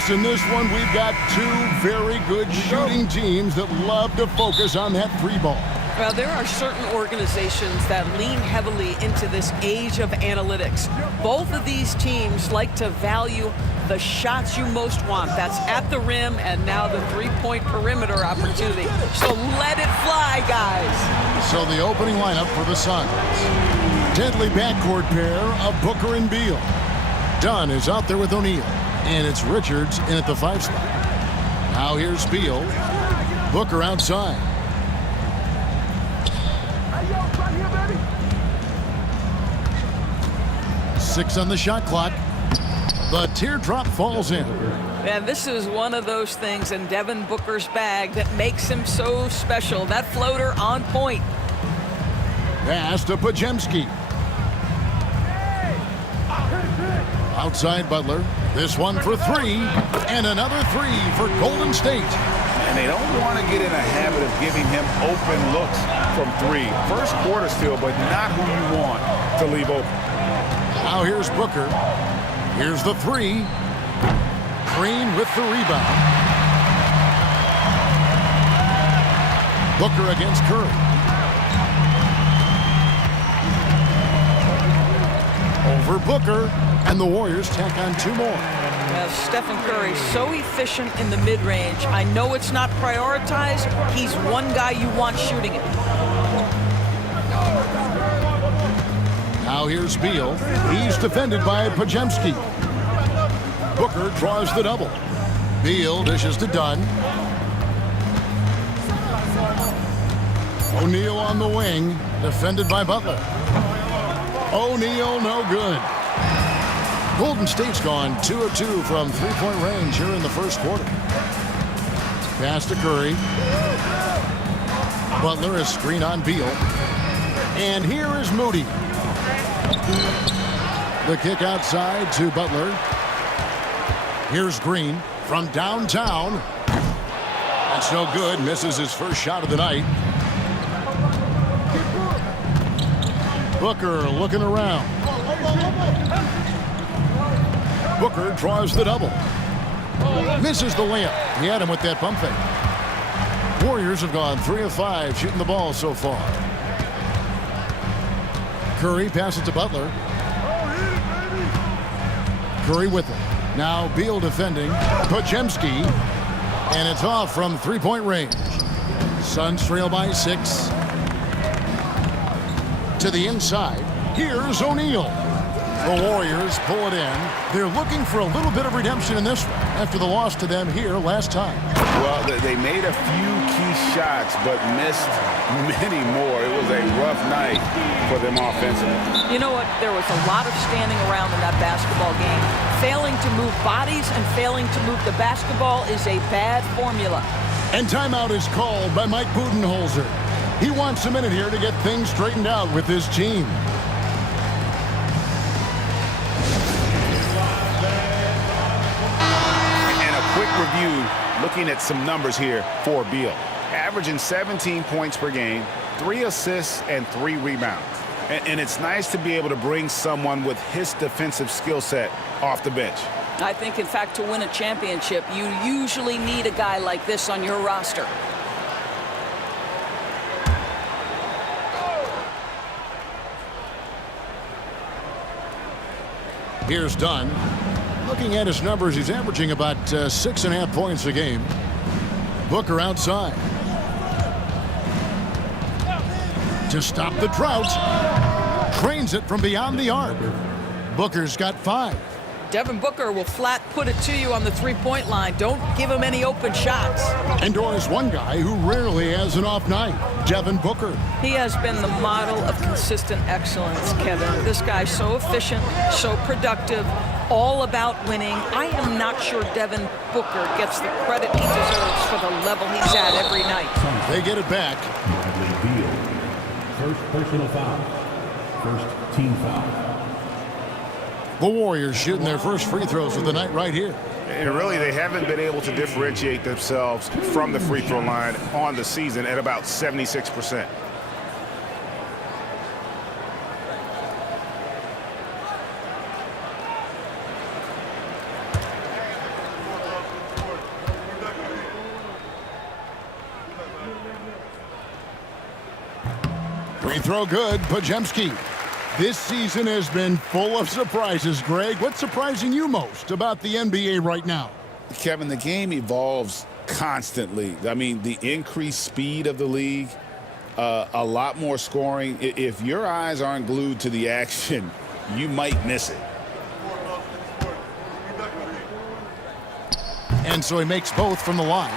Dennis, in this one, we've got two very good shooting teams that love to focus on that three ball. Well, there are certain organizations that lean heavily into this age of analytics. Both of these teams like to value the shots you most want. That's at the rim and now the three-point perimeter opportunity. So let it fly, guys. So the opening lineup for the Suns. Deadly backcourt pair of Booker and Beal. Dunn is out there with O'Neal. And it's Richards in at the 5 spot. Now here's Beal. Booker outside. Six on the shot clock. The teardrop falls in. And this is one of those things in Devin Booker's bag that makes him so special. That floater on point. Pass to Podziemski. Outside Butler. This one for three. And another three for Golden State. And they don't want to get in a habit of giving him open looks from three. First quarter still, but not who you want to leave open. Now here's Booker. Here's the three. Green with the rebound. Booker against Curry. Over Booker. And the Warriors tack on two more. Stephen Curry, so efficient in the mid-range. I know it's not prioritized. He's one guy you want shooting it. Now here's Beal. He's defended by Podziemski. Booker draws the double. Beal dishes to Dunn. O'Neal on the wing, defended by Butler. O'Neal no good. Golden State's gone 2 of 2 from three-point range here in the first quarter. Pass to Curry. Butler is screen on Beal. And here is Moody. The kick outside to Butler. Here's Green from downtown. That's no good. Misses his first shot of the night. Booker looking around. Booker draws the double. Misses the layup. He had him with that pump fake. Warriors have gone 3 of 5 shooting the ball so far. Curry passes to Butler. Curry with it. Now Beal defending. Podziemski. And it's off from three-point range. Suns trail by 6. To the inside. Here's O'Neal. The Warriors pull it in. They're looking for a little bit of redemption in this one after the loss to them here last time. Well, they made a few key shots, but missed many more. It was a rough night for them offensively. You know what? There was a lot of standing around in that basketball game. Failing to move bodies and failing to move the basketball is a bad formula. And timeout is called by Mike Budenholzer. He wants a minute here to get things straightened out with his team. Review, looking at some numbers here for Beal. Averaging 17 points per game, 3 assists, and 3 rebounds. And it's nice to be able to bring someone with his defensive skill set off the bench. I think, in fact, to win a championship, you usually need a guy like this on your roster. Here's Dunn. Looking at his numbers, he's averaging about 6.5 points a game. Booker outside. To stop the drought. Trains it from beyond the arc. Booker's got 5. Devin Booker will flat put it to you on the three-point line. Don't give him any open shots. And there's one guy who rarely has an off night, Devin Booker. He has been the model of consistent excellence, Kevin. This guy's so efficient, so productive, all about winning. I am not sure Devin Booker gets the credit he deserves for the level he's at every night. They get it back. Bradley Beal. First personal foul. First team foul. The Warriors shooting their first free throws of the night right here. And really, they haven't been able to differentiate themselves from the free throw line on the season at about 76%. Free throw good, Podziemski. This season has been full of surprises, Greg. What's surprising you most about the NBA right now? Kevin, the game evolves constantly. I mean, the increased speed of the league, a lot more scoring. If your eyes aren't glued to the action, you might miss it. And so he makes both from the line.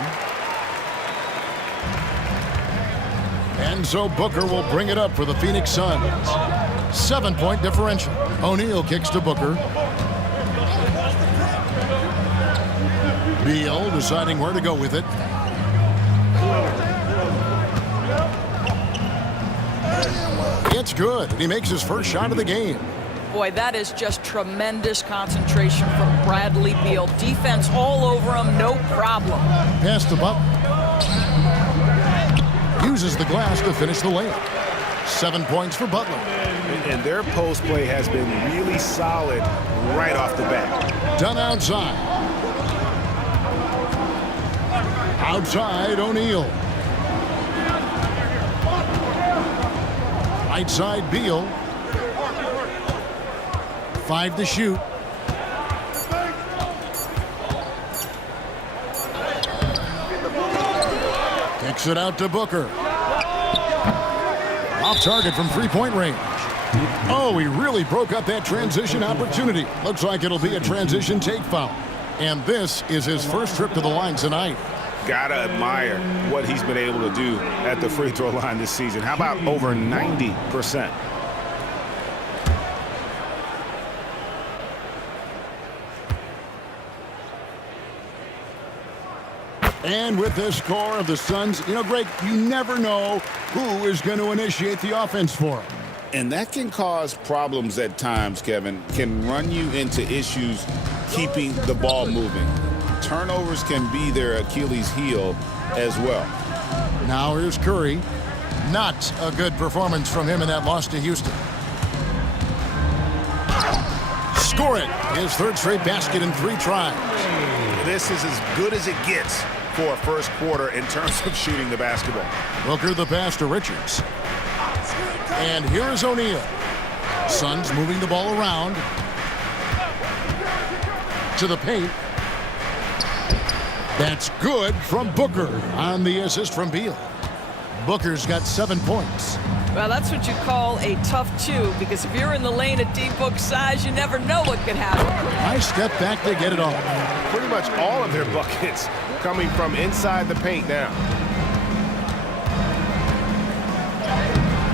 And so Booker will bring it up for the Phoenix Suns. 7-point differential. O'Neal kicks to Booker. Beal deciding where to go with it. It's good. He makes his first shot of the game. Boy, that is just tremendous concentration from Bradley Beal. Defense all over him, no problem. Pass to Butler. Uses the glass to finish the layup. 7 points for Butler. And their post play has been really solid right off the bat. Done outside. Outside, O'Neal. Right side, Beal. 5 to shoot. Kicks it out to Booker. Off target from three-point range. Oh, he really broke up that transition opportunity. Looks like it'll be a transition take foul. And this is his first trip to the line tonight. Gotta admire what he's been able to do at the free throw line this season. How about over 90%? And with the score of the Suns, you know, Greg, you never know who is going to initiate the offense for them. And that can cause problems at times, Kevin. Can run you into issues keeping the ball moving. Turnovers can be their Achilles heel as well. Now here's Curry. Not a good performance from him in that loss to Houston. Score it. His third straight basket in 3 tries. This is as good as it gets for a first quarter in terms of shooting the basketball. Booker the pass to Richards. And here is O'Neal. Suns moving the ball around. To the paint. That's good from Booker on the assist from Beal. Booker's got 7 points. Well, that's what you call a tough 2, because if you're in the lane at D-Book's size, you never know what could happen. Nice step back to get it off. Pretty much all of their buckets coming from inside the paint now.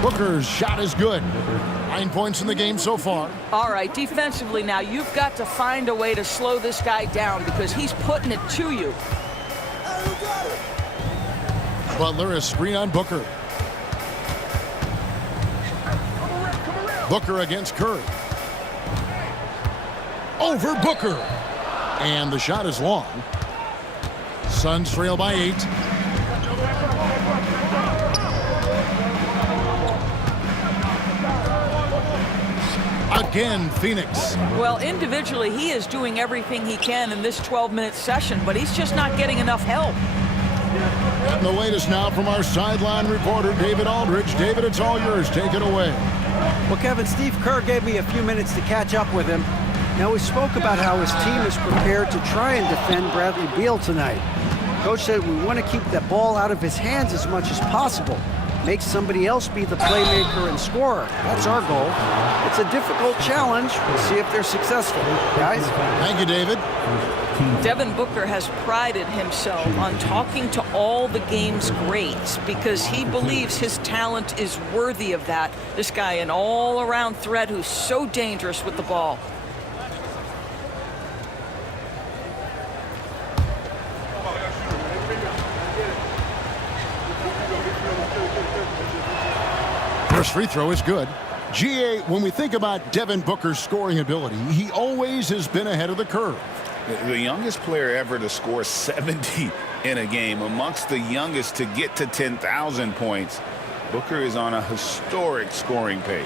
Booker's shot is good. 9 points in the game so far. All right, defensively now, you've got to find a way to slow this guy down because he's putting it to you. Butler is screen on Booker. Booker against Curry. Over Booker. And the shot is long. Suns trail by 8. Again, Phoenix. Well, individually, he is doing everything he can in this 12-minute session, but he's just not getting enough help. And the latest now from our sideline reporter, David Aldridge. David, it's all yours. Take it away. Well, Kevin, Steve Kerr gave me a few minutes to catch up with him. Now, he spoke about how his team is prepared to try and defend Bradley Beal tonight. Coach said we want to keep the ball out of his hands as much as possible. Make somebody else be the playmaker and scorer. That's our goal. It's a difficult challenge. We'll see if they're successful. Guys? Thank you, David. Devin Booker has prided himself on talking to all the game's greats because he believes his talent is worthy of that. This guy, an all-around threat who's so dangerous with the ball. First free throw is good. GA, when we think about Devin Booker's scoring ability, he always has been ahead of the curve. The youngest player ever to score 70 in a game, amongst the youngest to get to 10,000 points. Booker is on a historic scoring pace.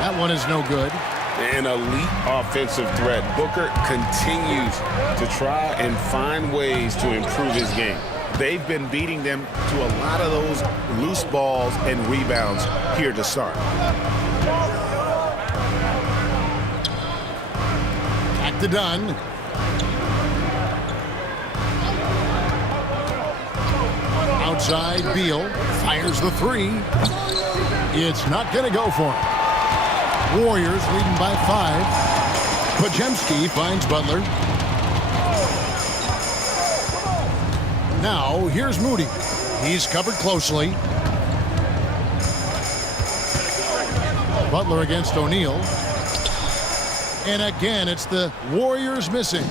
That one is no good. An elite offensive threat. Booker continues to try and find ways to improve his game. They've been beating them to a lot of those loose balls and rebounds here to start. Back to Dunn. Outside, Beal fires the three. It's not going to go for him. Warriors leading by 5. Podziemski finds Butler. Now, here's Moody. He's covered closely. Butler against O'Neal. And again, it's the Warriors missing.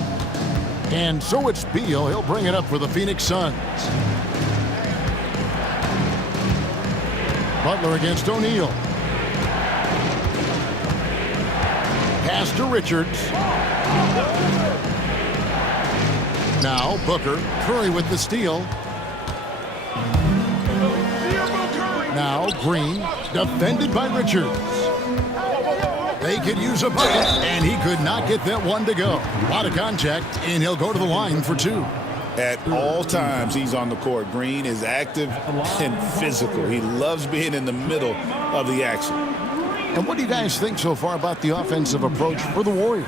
And so it's Beal. He'll bring it up for the Phoenix Suns. Butler against O'Neal. Pass to Richards. Now Booker. Curry with the steal. Now Green. Defended by Richards. They could use a bucket, and he could not get that one to go. A lot of contact, and he'll go to the line for 2. At all times, he's on the court. Green is active and physical. He loves being in the middle of the action. And what do you guys think so far about the offensive approach for the Warriors?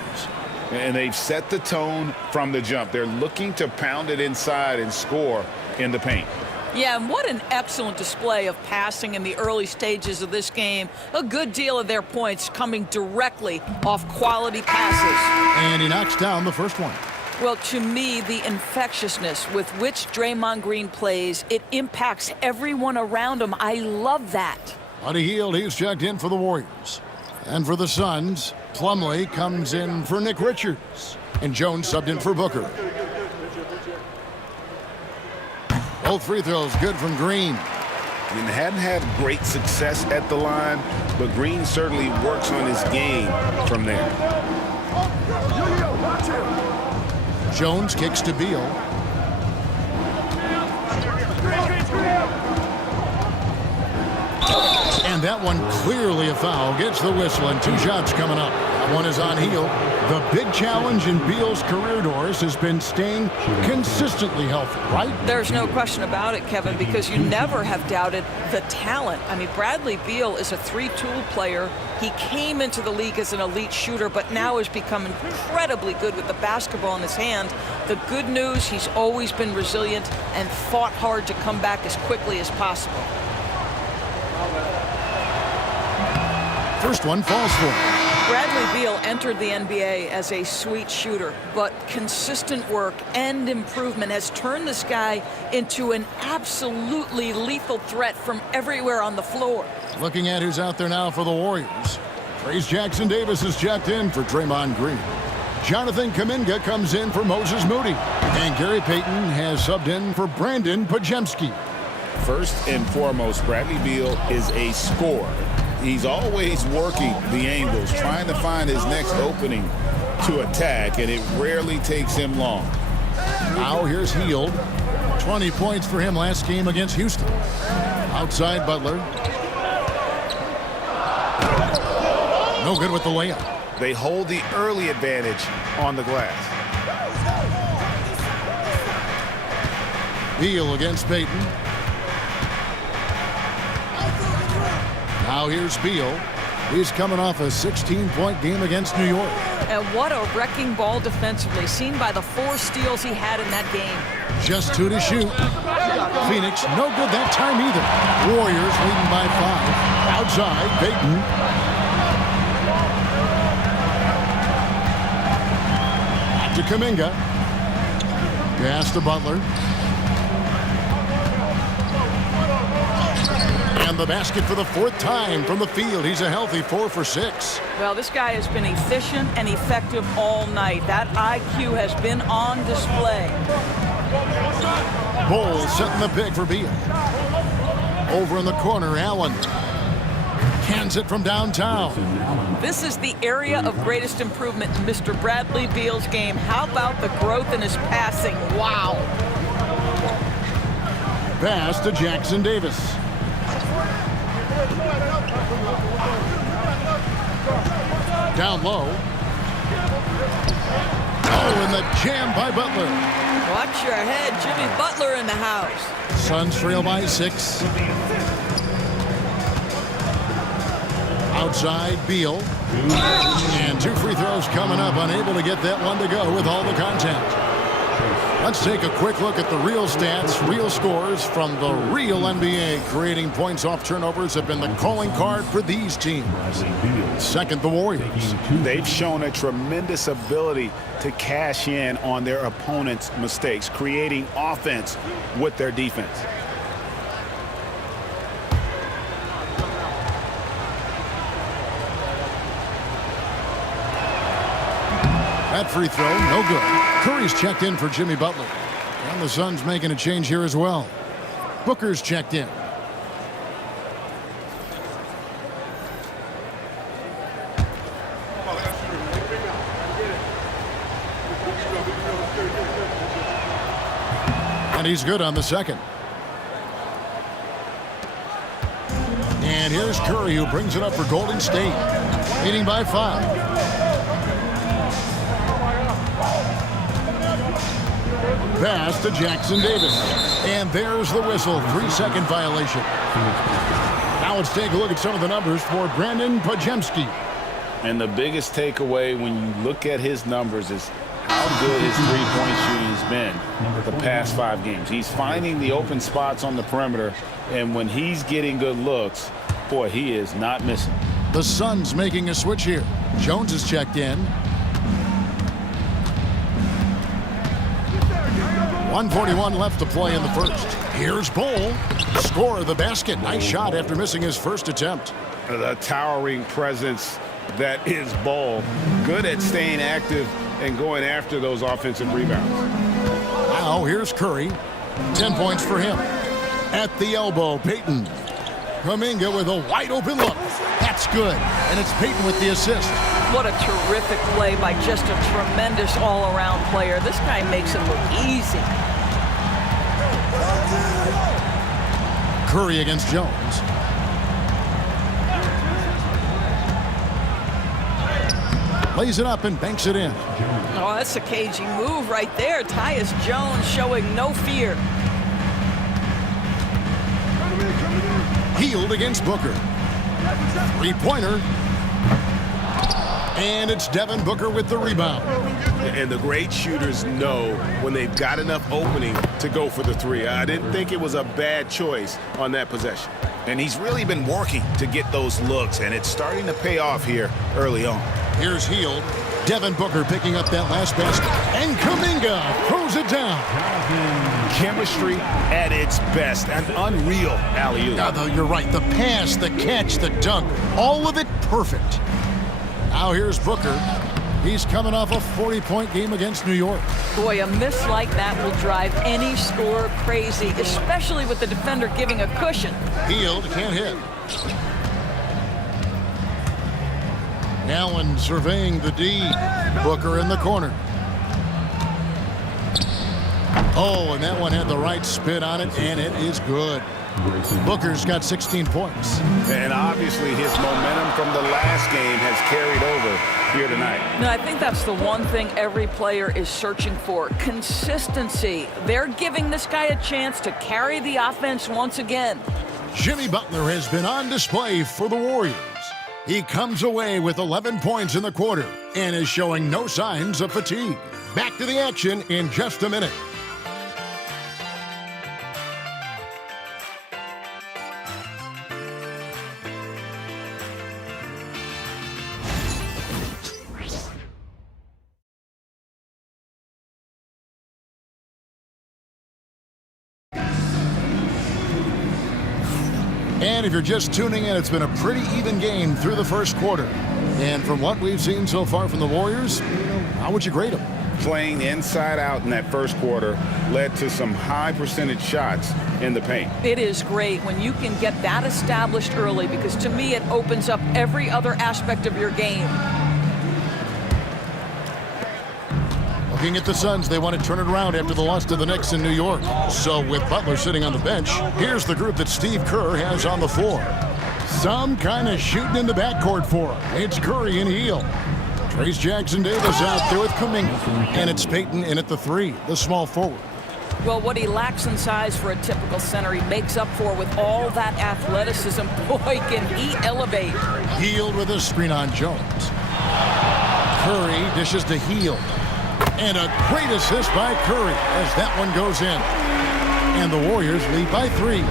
And they've set the tone from the jump. They're looking to pound it inside and score in the paint. Yeah, and what an excellent display of passing in the early stages of this game. A good deal of their points coming directly off quality passes. And he knocks down the first one. Well, to me, the infectiousness with which Draymond Green plays, it impacts everyone around him. I love that. Buddy Hield, he's checked in for the Warriors. And for the Suns, Plumlee comes in for Nick Richards. And Jones subbed in for Booker. Both free throws good from Green. And hadn't had great success at the line, but Green certainly works on his game from there. Jones kicks to Beal. And that one clearly a foul. Gets the whistle and 2 shots coming up. That one is on Hield. The big challenge in Beal's career, Doris, has been staying consistently healthy, right? There's no question about it, Kevin, because you never have doubted the talent. I mean, Bradley Beal is a 3-tool player. He came into the league as an elite shooter, but now has become incredibly good with the basketball in his hand. The good news, he's always been resilient and fought hard to come back as quickly as possible. First one falls for him. Bradley Beal entered the NBA as a sweet shooter, but consistent work and improvement has turned this guy into an absolutely lethal threat from everywhere on the floor. Looking at who's out there now for the Warriors. Trayce Jackson-Davis is checked in for Draymond Green. Jonathan Kuminga comes in for Moses Moody. And Gary Payton has subbed in for Brandon Podziemski. First and foremost, Bradley Beal is a scorer. He's always working the angles, trying to find his next opening to attack, and it rarely takes him long. Now here's Hield. 20 points for him last game against Houston. Outside Butler. No good with the layup. They hold the early advantage on the glass. Beal against Payton. Now here's Beal. He's coming off a 16-point game against New York. And what a wrecking ball defensively, seen by the 4 steals he had in that game. Just 2 to shoot. Phoenix, no good that time either. Warriors leading by 5. Outside, Payton. Back to Kuminga. Pass to Butler. And the basket for the 4th time from the field. He's a healthy 4 for 6. Well, this guy has been efficient and effective all night. That IQ has been on display. Bowles setting the pick for Beal. Over in the corner, Allen. Cans it from downtown. This is the area of greatest improvement in Mr. Bradley Beal's game. How about the growth in his passing? Wow. Pass to Down low. Oh, and the jam by Butler. Watch your head. Jimmy Butler in the house. Suns trail by 6. Outside, Beal. And 2 free throws coming up. Unable to get that one to go with all the contact. Let's take a quick look at the real stats, real scores from the real NBA. Creating points off turnovers have been the calling card for these teams. Second, the Warriors. They've shown a tremendous ability to cash in on their opponent's mistakes, creating offense with their defense. That free throw, no good. Curry's checked in for Jimmy Butler. And the Suns making a change here as well. Booker's checked in. And he's good on the second. And here's Curry, who brings it up for Golden State. Leading by 5. Pass to Jackson Davis. And there's the whistle. 3-second violation. Now let's take a look at some of the numbers for Brandon Podziemski. And the biggest takeaway when you look at his numbers is how good his three-point shooting has been the past 5 games. He's finding the open spots on the perimeter, and when he's getting good looks, boy, he is not missing. The Suns making a switch here. Jones is checked in. 1:41 left to play in the first. Here's Bol. Score of the basket. Nice shot after missing his first attempt. The towering presence that is Bol. Good at staying active and going after those offensive rebounds. Now here's Curry. 10 points for him. At the elbow, Payton. Kuminga with a wide open look. That's good. And it's Payton with the assist. What a terrific play by just a tremendous all-around player. This guy makes it look easy. Curry against Jones. Lays it up and banks it in. Oh, that's a cagey move right there. Tyus Jones showing no fear. Hield against Booker. Three-pointer. And it's Devin Booker with the rebound. And the great shooters know when they've got enough opening to go for the three. I didn't think it was a bad choice on that possession. And he's really been working to get those looks, and it's starting to pay off here early on. Here's Hield. Devin Booker picking up that last basket. And Kuminga throws it down. Chemistry at its best. An unreal alley-oop. Now, though, you're right. The pass, the catch, the dunk, all of it perfect. Now here's Booker. He's coming off a 40-point game against New York. Boy, a miss like that will drive any scorer crazy, especially with the defender giving a cushion. Hield can't hit. Allen surveying the D. Booker in the corner. Oh, and that one had the right spin on it, and it is good. Booker's got 16 points. And obviously his momentum from the last game has carried over here tonight. No, I think that's the one thing every player is searching for. Consistency. They're giving this guy a chance to carry the offense once again. Jimmy Butler has been on display for the Warriors. He comes away with 11 points in the quarter and is showing no signs of fatigue. Back to the action in just a minute. And if you're just tuning in, it's been a pretty even game through the first quarter. And from what we've seen so far from the Warriors, how would you grade them? Playing inside out in that first quarter led to some high percentage shots in the paint. It is great when you can get that established early, because to me it opens up every other aspect of your game. Looking at the Suns, they want to turn it around after the loss to the Knicks in New York. So with Butler sitting on the bench, here's the group that Steve Kerr has on the floor. Some kind of shooting in the backcourt for him. It's Curry and Hield. Trace Jackson-Davis out there with Kuminga. And it's Payton in at the 3, the small forward. Well, what he lacks in size for a typical center, he makes up for with all that athleticism. Boy, can he elevate. Hield with a screen on Jones. Curry dishes to Hield. And a great assist by Curry as that one goes in. And the Warriors lead by 3.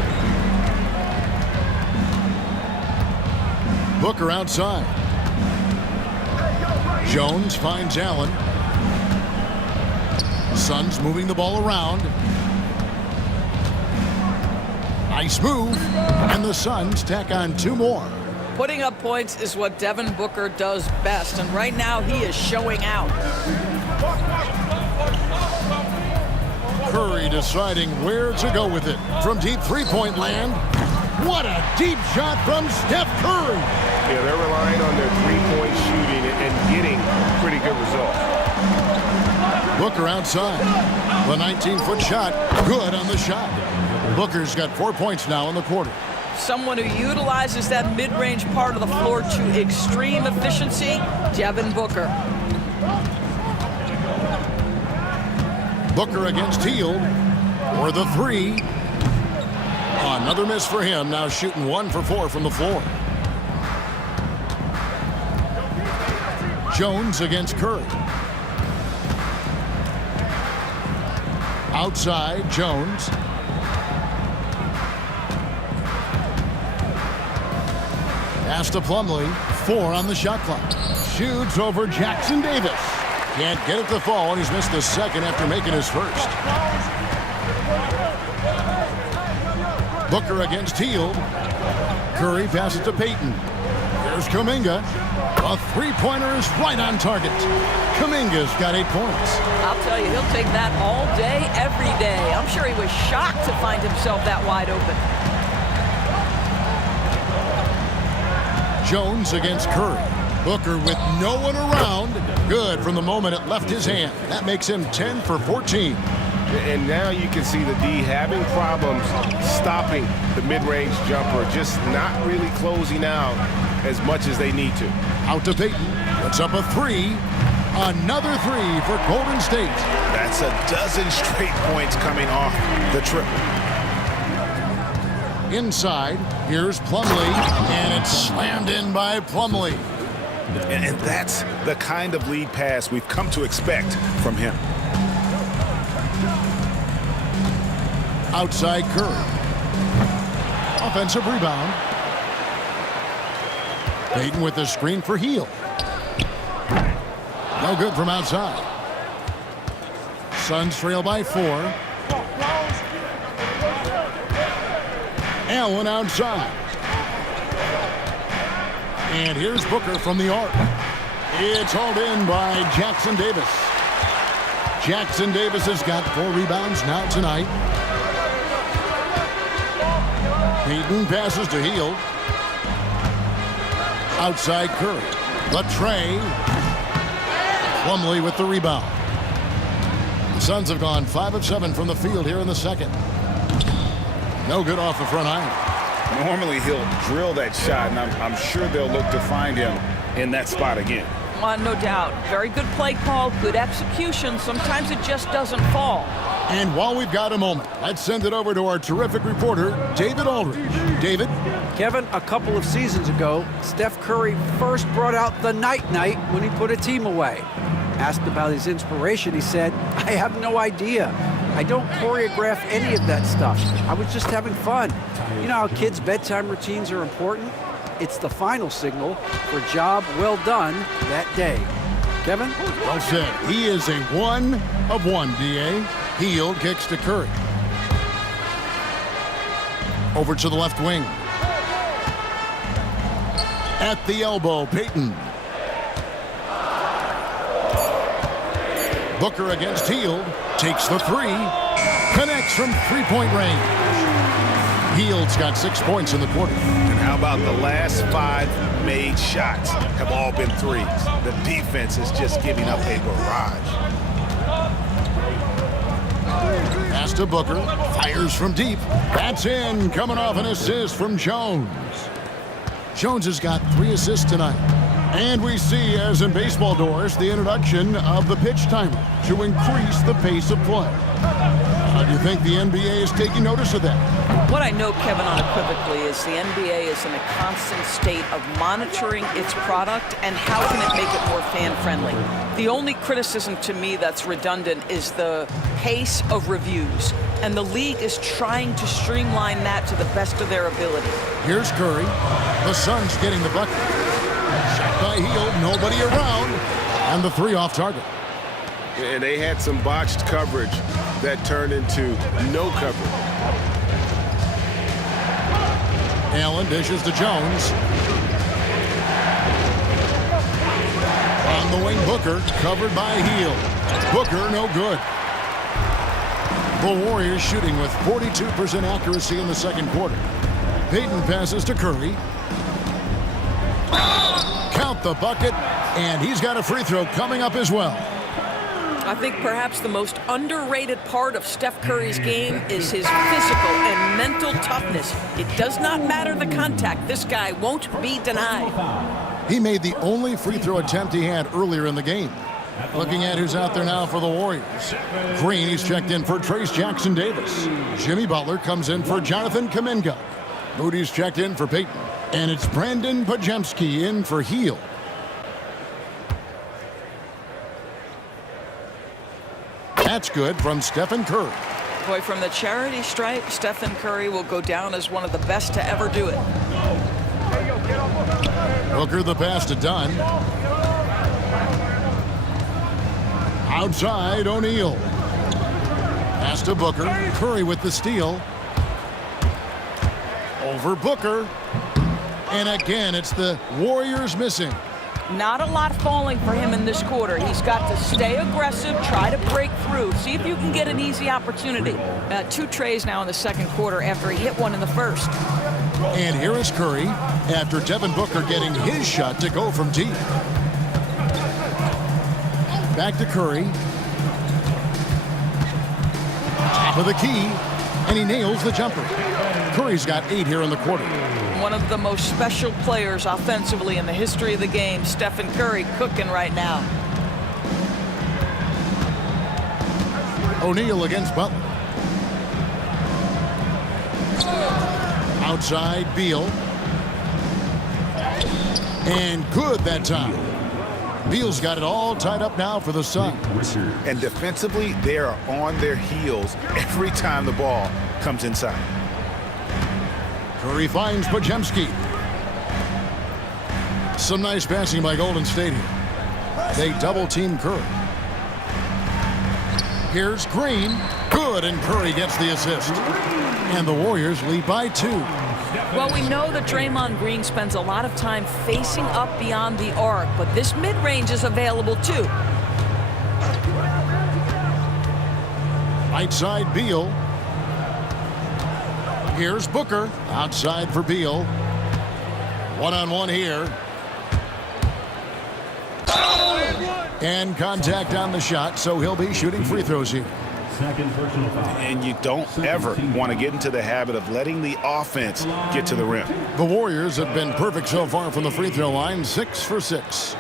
Booker outside. Jones finds Allen. Suns moving the ball around. Nice move. And the Suns tack on 2 more. Putting up points is what Devin Booker does best, and right now he is showing out. Curry deciding where to go with it. From deep three-point land. What a deep shot from Steph Curry. Yeah, they're relying on their three-point shooting and getting pretty good results. Booker outside. The 19-foot shot, good on the shot. Booker's got 4 points now in the quarter. Someone who utilizes that mid-range part of the floor to extreme efficiency, Devin Booker. Booker against Hield for the 3. Another miss for him, now shooting 1 for 4 from the floor. Jones against Curry. Outside, Jones. Pass to Plumlee. 4 on the shot clock. Shoots over Jackson-Davis. Can't get it to fall, and he's missed the second after making his first. Booker against Hield. Curry passes to Payton. Here's Kuminga. A three-pointer is right on target. Kuminga's got 8 points. I'll tell you, he'll take that all day, every day. I'm sure he was shocked to find himself that wide open. Jones against Curry. Booker with no one around. Good from the moment it left his hand. That makes him 10 for 14. And now you can see the D having problems stopping the mid-range jumper, just not really closing out as much as they need to. Out to Payton. Puts up a 3. Another 3 for Golden State. That's a dozen straight points coming off the triple. Inside, here's Plumlee, and it's slammed in by Plumlee. And that's the kind of lead pass we've come to expect from him. Outside Curry. Offensive rebound. Payton with the screen for Hield. No good from outside. Suns trail by 4. Allen outside. And here's Booker from the arc. It's hauled in by Jackson-Davis. Jackson-Davis has got 4 rebounds now tonight. Payton passes to Hield. Outside Curry. The tray. Plumlee with the rebound. The Suns have gone 5 of 7 from the field here in the second. No good off the front iron. Normally he'll drill that shot, and I'm sure they'll look to find him in that spot again. No doubt. Very good play call, good execution. Sometimes it just doesn't fall. And while we've got a moment, let's send it over to our terrific reporter, David Aldridge. David? Kevin, a couple of seasons ago, Steph Curry first brought out the night-night when he put a team away. Asked about his inspiration, he said, "I have no idea. I don't choreograph any of that stuff. I was just having fun." You know how kids' bedtime routines are important? It's the final signal for a job well done that day. Kevin? Well said. He is a 1 of 1, D.A. Hield kicks to Curry. Over to the left wing. At the elbow, Payton. Booker against Hield. Takes the 3. Connects from three-point range. Hield's got 6 points in the quarter. And how about the last 5 made shots have all been threes? The defense is just giving up a barrage. Pass to Booker. Fires from deep. That's in. Coming off an assist from Jones. Jones has got 3 assists tonight. And we see, as in baseball doors, the introduction of the pitch timer to increase the pace of play. How do you think the NBA is taking notice of that? What I know, Kevin, unequivocally is the NBA is in a constant state of monitoring its product and how can it make it more fan-friendly. The only criticism to me that's redundant is the pace of reviews. And the league is trying to streamline that to the best of their ability. Here's Curry. The Suns getting the bucket. Shot by Hield, nobody around. And the 3 off target. And they had some botched coverage that turned into no coverage. Allen dishes to Jones. On the wing, Booker, covered by Hield. Booker, no good. The Warriors shooting with 42% accuracy in the second quarter. Payton passes to Curry. Count the bucket, and he's got a free throw coming up as well. I think perhaps the most underrated part of Steph Curry's game is his physical and mental toughness. It does not matter the contact. This guy won't be denied. He made the only free throw attempt he had earlier in the game. Looking at who's out there now for the Warriors. Green, he's checked in for Trace Jackson-Davis. Jimmy Butler comes in for Jonathan Kuminga. Moody's checked in for Payton. And it's Brandon Podziemski in for Hield. That's good from Stephen Curry. Boy, from the charity stripe, Stephen Curry will go down as one of the best to ever do it. Booker the pass to Dunn. Outside, O'Neal. Pass to Booker. Curry with the steal. Over Booker. And again, it's the Warriors missing. Not a lot falling for him in this quarter. He's got to stay aggressive, try to break through, see if you can get an easy opportunity. 2 trays now in the second quarter after he hit one in the first. And here is Curry after Devin Booker getting his shot to go from deep. Back to Curry. Top of the key, and he nails the jumper. Curry's got 8 here in the quarter. One of the most special players offensively in the history of the game, Stephen Curry, cooking right now. O'Neal against Butler. Outside, Beal. And good that time. Beal's got it all tied up now for the Suns. And defensively, they are on their heels every time the ball comes inside. Curry finds Podziemski. Some nice passing by Golden State here. They double-team Curry. Here's Green. Good, and Curry gets the assist. And the Warriors lead by 2. Well, we know that Draymond Green spends a lot of time facing up beyond the arc, but this mid-range is available too. Right side, Beal. Here's Booker. Outside for Beal. One-on-one here. And contact on the shot, so he'll be shooting free throws here. Second personal foul. And you don't ever want to get into the habit of letting the offense get to the rim. The Warriors have been perfect so far from the free throw line, 6 for 6.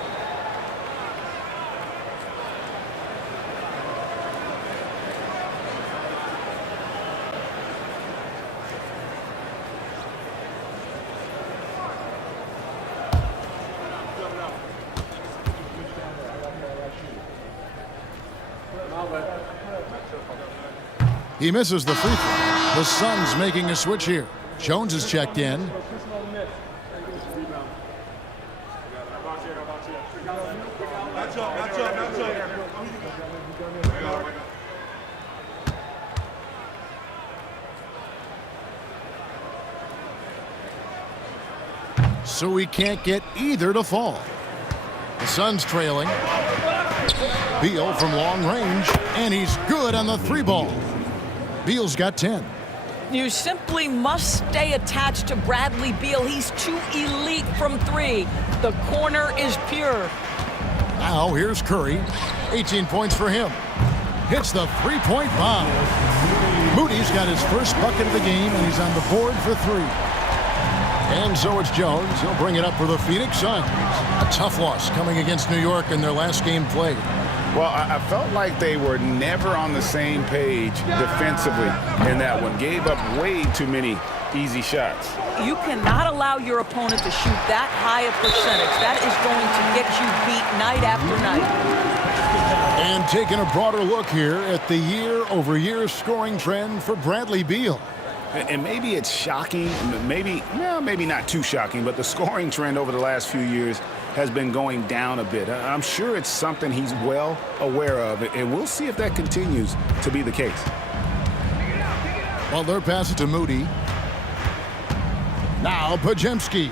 He misses the free throw. The Suns making a switch here. Jones is checked in. So we can't get either to fall. The Suns trailing. Beal from long range, and he's good on the 3-ball. Beal's got 10. You simply must stay attached to Bradley Beal. He's too elite from 3. The corner is pure. Now here's Curry. 18 points for him. Hits the 3-point bomb. Moody's got his first bucket of the game, and he's on the board for 3. And so it's Jones. He'll bring it up for the Phoenix Suns. A tough loss coming against New York in their last game played. Well, I felt like they were never on the same page defensively in that one. Gave up way too many easy shots. You cannot allow your opponent to shoot that high a percentage. That is going to get you beat night after night. And taking a broader look here at the year-over-year scoring trend for Bradley Beal. And maybe it's shocking, maybe not too shocking, but the scoring trend over the last few years has been going down a bit. I'm sure it's something he's well aware of, and we'll see if that continues to be the case. Butler passes to Moody. Now Podziemski.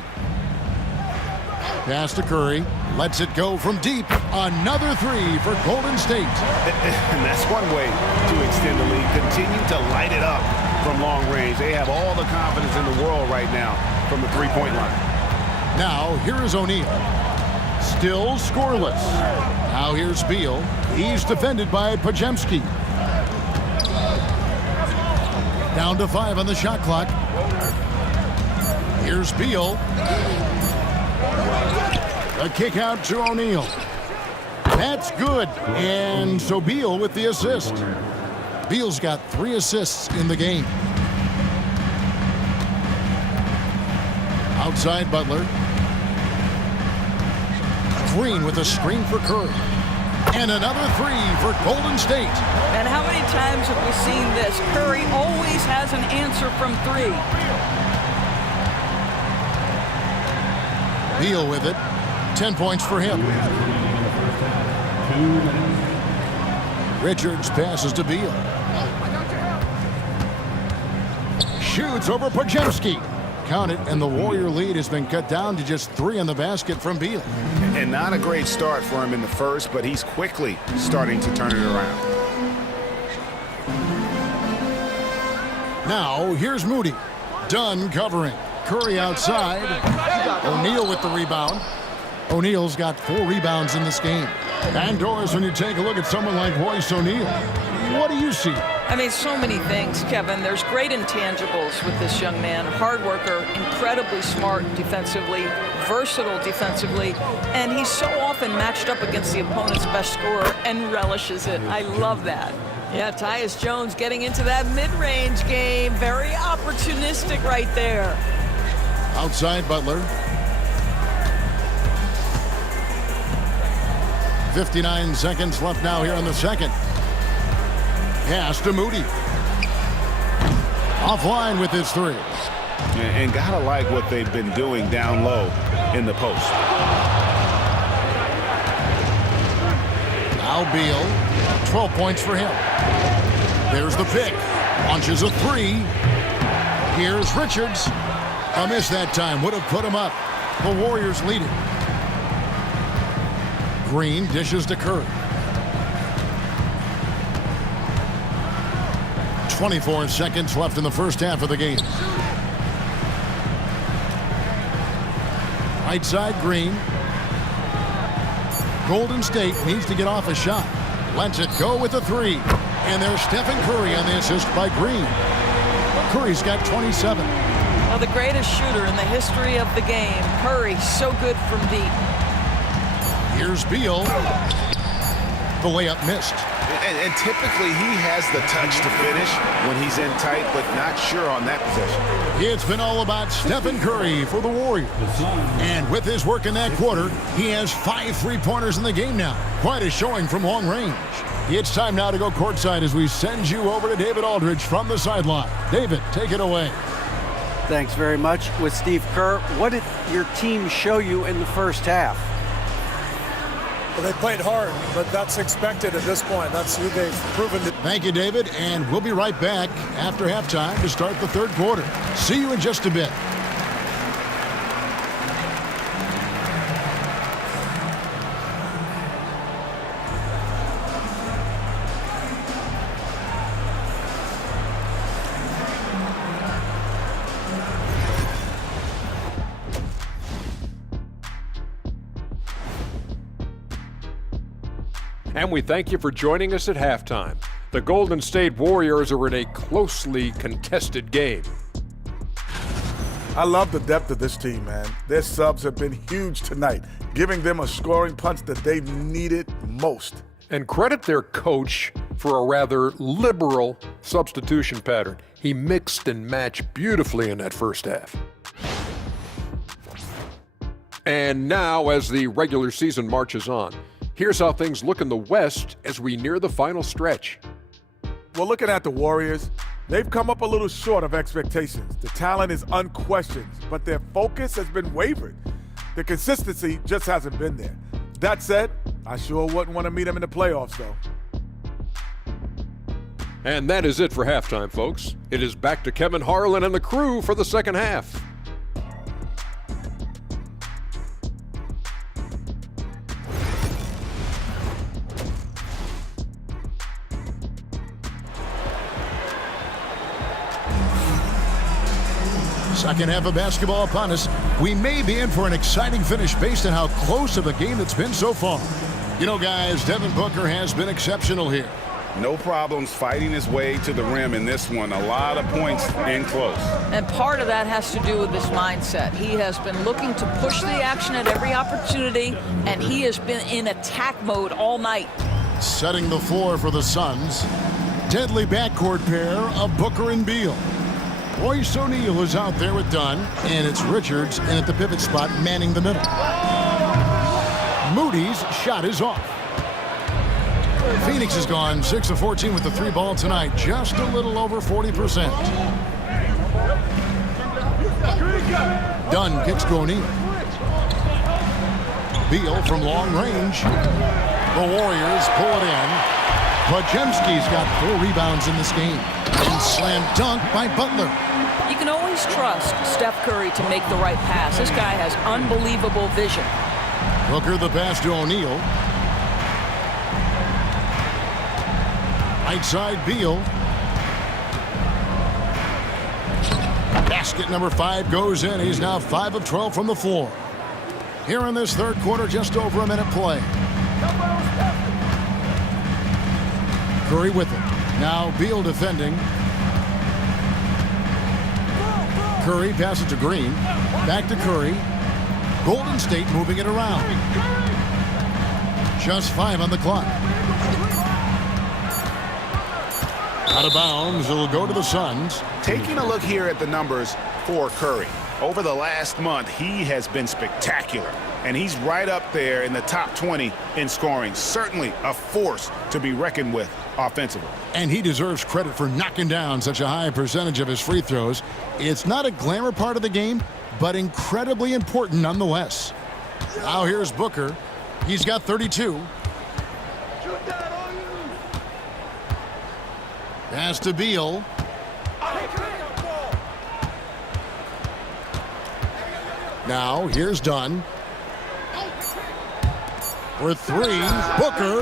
Pass to Curry. Lets it go from deep. Another three for Golden State. And that's one way to extend the lead. Continue to light it up from long range. They have all the confidence in the world right now from the three-point line. Now here is O'Neal. Still scoreless. Now here's Beal. He's defended by Podziemski. Down to 5 on the shot clock. Here's Beal. A kick out to O'Neal. That's good. And so Beal with the assist. Beal's got 3 assists in the game. Outside Butler. Green with a screen for Curry. And another 3 for Golden State. And how many times have we seen this? Curry always has an answer from 3. Beal with it. 10 points for him. Richards passes to Beal. Shoots over Podziemski. Count it, and the Warrior lead has been cut down to just 3 in the basket from Beal. And not a great start for him in the first, but he's quickly starting to turn it around. Now, here's Moody. Dunn covering. Curry outside. O'Neal with the rebound. O'Neal's got 4 rebounds in this game. And Doris, when you take a look at someone like Royce O'Neal, what do you see? I mean, so many things, Kevin. There's great intangibles with this young man. Hard worker, incredibly smart defensively, versatile defensively, and he's so often matched up against the opponent's best scorer and relishes it. I love that. Yeah, Tyus Jones getting into that mid-range game. Very opportunistic right there. Outside Butler. 59 seconds left now here in the second. Pass to Moody. Offline with his 3. And gotta like what they've been doing down low in the post. Now Beal. 12 points for him. There's the pick. Launches a 3. Here's Richards. A miss that time. Would have put him up. The Warriors lead it. Green dishes to Curry. 24 seconds left in the first half of the game. Right side, Green. Golden State needs to get off a shot. Lets it go with a 3. And there's Stephen Curry on the assist by Green. Curry's got 27. Well, the greatest shooter in the history of the game. Curry, so good from deep. Here's Beal. The layup missed. And typically he has the touch to finish when he's in tight, but not sure on that possession. It's been all about Stephen Curry for the Warriors. And with his work in that quarter, he has 5 3-pointers in the game now. Quite a showing from long range. It's time now to go courtside as we send you over to David Aldridge from the sideline. David, take it away. Thanks very much. With Steve Kerr, what did your team show you in the first half? Well, they played hard, but that's expected at this point. That's who they've proven to. Thank you, David, and we'll be right back after halftime to start the third quarter. See you in just a bit. And we thank you for joining us at halftime. The Golden State Warriors are in a closely contested game. I love the depth of this team, man. Their subs have been huge tonight, giving them a scoring punch that they needed most. And credit their coach for a rather liberal substitution pattern. He mixed and matched beautifully in that first half. And now, as the regular season marches on, here's how things look in the West as we near the final stretch. Well, looking at the Warriors, they've come up a little short of expectations. The talent is unquestioned, but their focus has been wavered. The consistency just hasn't been there. That said, I sure wouldn't want to meet them in the playoffs, though. And that is it for halftime, folks. It is back to Kevin Harlan and the crew for the second half. Second half of basketball upon us. We may be in for an exciting finish based on how close of a game it's been so far. You know, guys, Devin Booker has been exceptional here. No problems fighting his way to the rim in this one. A lot of points in close. And part of that has to do with his mindset. He has been looking to push the action at every opportunity, and he has been in attack mode all night. Setting the floor for the Suns. Deadly backcourt pair of Booker and Beal. Royce O'Neal is out there with Dunn, and it's Richards in at the pivot spot manning the middle. Moody's shot is off. Phoenix has gone 6 of 14 with the three ball tonight, just a little over 40%. Dunn kicks to O'Neal. Beal from long range. The Warriors pull it in. Podziemski's got 4 rebounds in this game. And slam dunk by Butler. You can always trust Steph Curry to make the right pass. This guy has unbelievable vision. Booker the pass to O'Neal. Right side Beal. Basket number 5 goes in. He's now 5 of 12 from the floor. Here in this third quarter, just over a minute play. Curry with it. Now Beal defending. Curry passes to Green. Back to Curry. Golden State moving it around. Just 5 on the clock. Out of bounds. It'll go to the Suns. Taking a look here at the numbers for Curry. Over the last month, he has been spectacular. And he's right up there in the top 20 in scoring. Certainly a force to be reckoned with offensively. And he deserves credit for knocking down such a high percentage of his free throws. It's not a glamour part of the game, but incredibly important nonetheless. Now here's Booker. He's got 32. Pass to Beal. Now here's Dunn. For 3, Booker.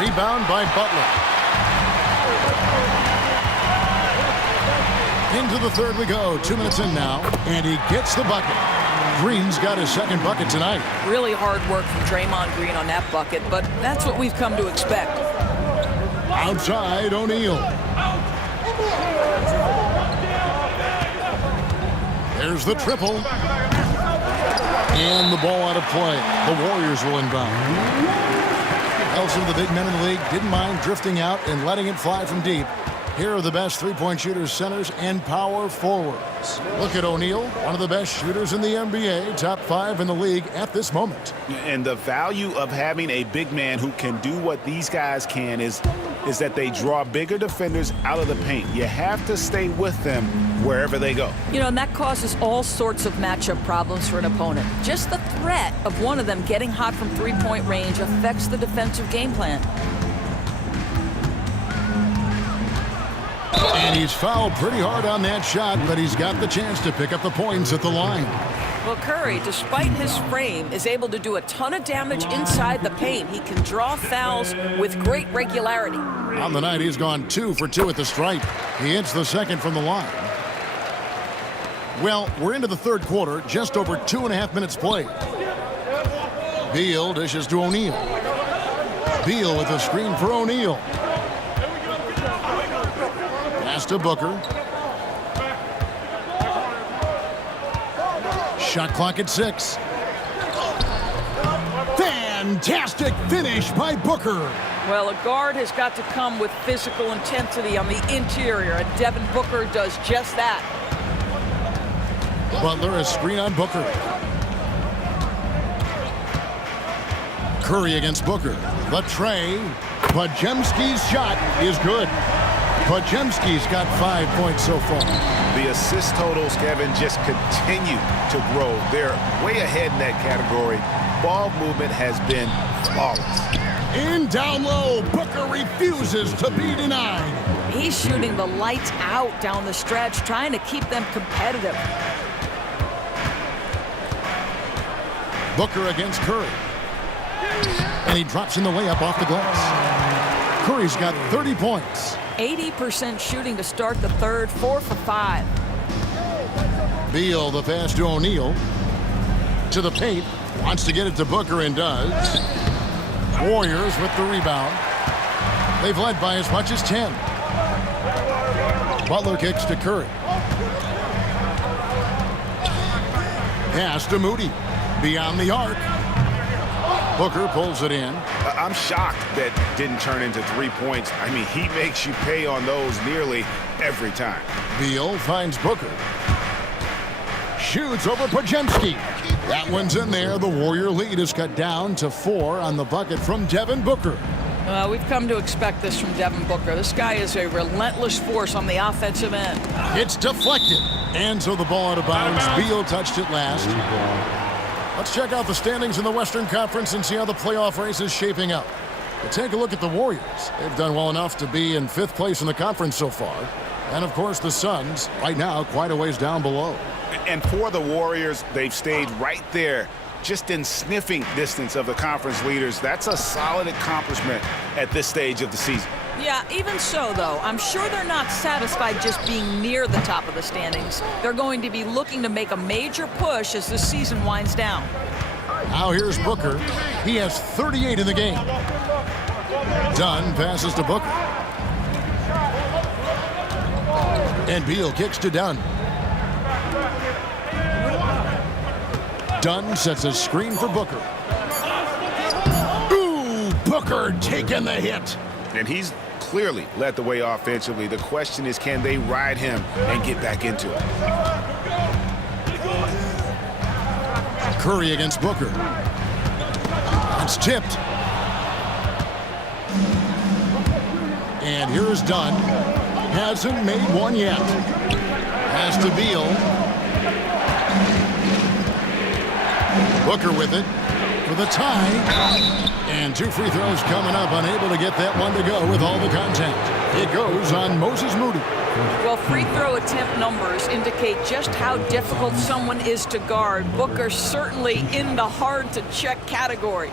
Rebound by Butler. Into the third we go. 2 minutes in now, and he gets the bucket. Green's got his second bucket tonight. Really hard work from Draymond Green on that bucket, but that's what we've come to expect. Outside O'Neal. There's the triple. And the ball out of play. The Warriors will inbound. Well, some of the big men in the league didn't mind drifting out and letting it fly from deep. Here are the best three-point shooters, centers, and power forwards. Look at O'Neal, one of the best shooters in the NBA, top 5 in the league at this moment. And the value of having a big man who can do what these guys can is that they draw bigger defenders out of the paint. You have to stay with them wherever they go. You know, and that causes all sorts of matchup problems for an opponent. Just the threat of one of them getting hot from three-point range affects the defensive game plan. And he's fouled pretty hard on that shot, but he's got the chance to pick up the points at the line. Well, Curry, despite his frame, is able to do a ton of damage inside the paint. He can draw fouls with great regularity. On the night, he's gone 2 for 2 at the stripe. He hits the second from the line. Well, we're into the third quarter, just over 2.5 minutes played. Beal dishes to O'Neal. Beal with a screen for O'Neal. Pass to Booker. Shot clock at 6. Fantastic finish by Booker. Well, a guard has got to come with physical intensity on the interior, and Devin Booker does just that. Butler a screen on Booker. Curry against Booker. The tray. Podziemski's shot is good. Podziemski's got 5 points so far. The assist totals, Kevin, just continue to grow. They're way ahead in that category. Ball movement has been flawless. In down low, Booker refuses to be denied. He's shooting the lights out down the stretch, trying to keep them competitive. Booker against Curry. And he drops in the layup off the glass. Curry's got 30 points. 80% shooting to start the third, 4 for 5. Beal the pass to O'Neal. To the paint. Wants to get it to Booker and does. Warriors with the rebound. They've led by as much as 10. Butler kicks to Curry. Pass to Moody. Beyond the arc. Booker pulls it in. I'm shocked that didn't turn into 3 points. I mean, he makes you pay on those nearly every time. Beal finds Booker. Shoots over Podziemski. That one's in there. The Warrior lead is cut down to 4 on the bucket from Devin Booker. We've come to expect this from Devin Booker. This guy is a relentless force on the offensive end. It's deflected. And so the ball out of bounds. Beal touched it last. Let's check out the standings in the Western Conference and see how the playoff race is shaping up. But take a look at the Warriors. They've done well enough to be in 5th place in the conference so far. And, of course, the Suns, right now, quite a ways down below. And for the Warriors, they've stayed right there, just in sniffing distance of the conference leaders. That's a solid accomplishment at this stage of the season. Yeah, even so, though, I'm sure they're not satisfied just being near the top of the standings. They're going to be looking to make a major push as the season winds down. Now here's Booker. He has 38 in the game. Dunn passes to Booker. And Beal kicks to Dunn. Dunn sets a screen for Booker. Ooh, Booker taking the hit. And he's clearly led the way offensively. The question is, can they ride him and get back into it? Curry against Booker. It's tipped. And here's Dunn. Hasn't made one yet. Pass to Beal. Booker with it for the tie. And 2 free throws coming up, unable to get that one to go with all the contact. It goes on Moses Moody. Well, free throw attempt numbers indicate just how difficult someone is to guard. Booker certainly in the hard-to-check category.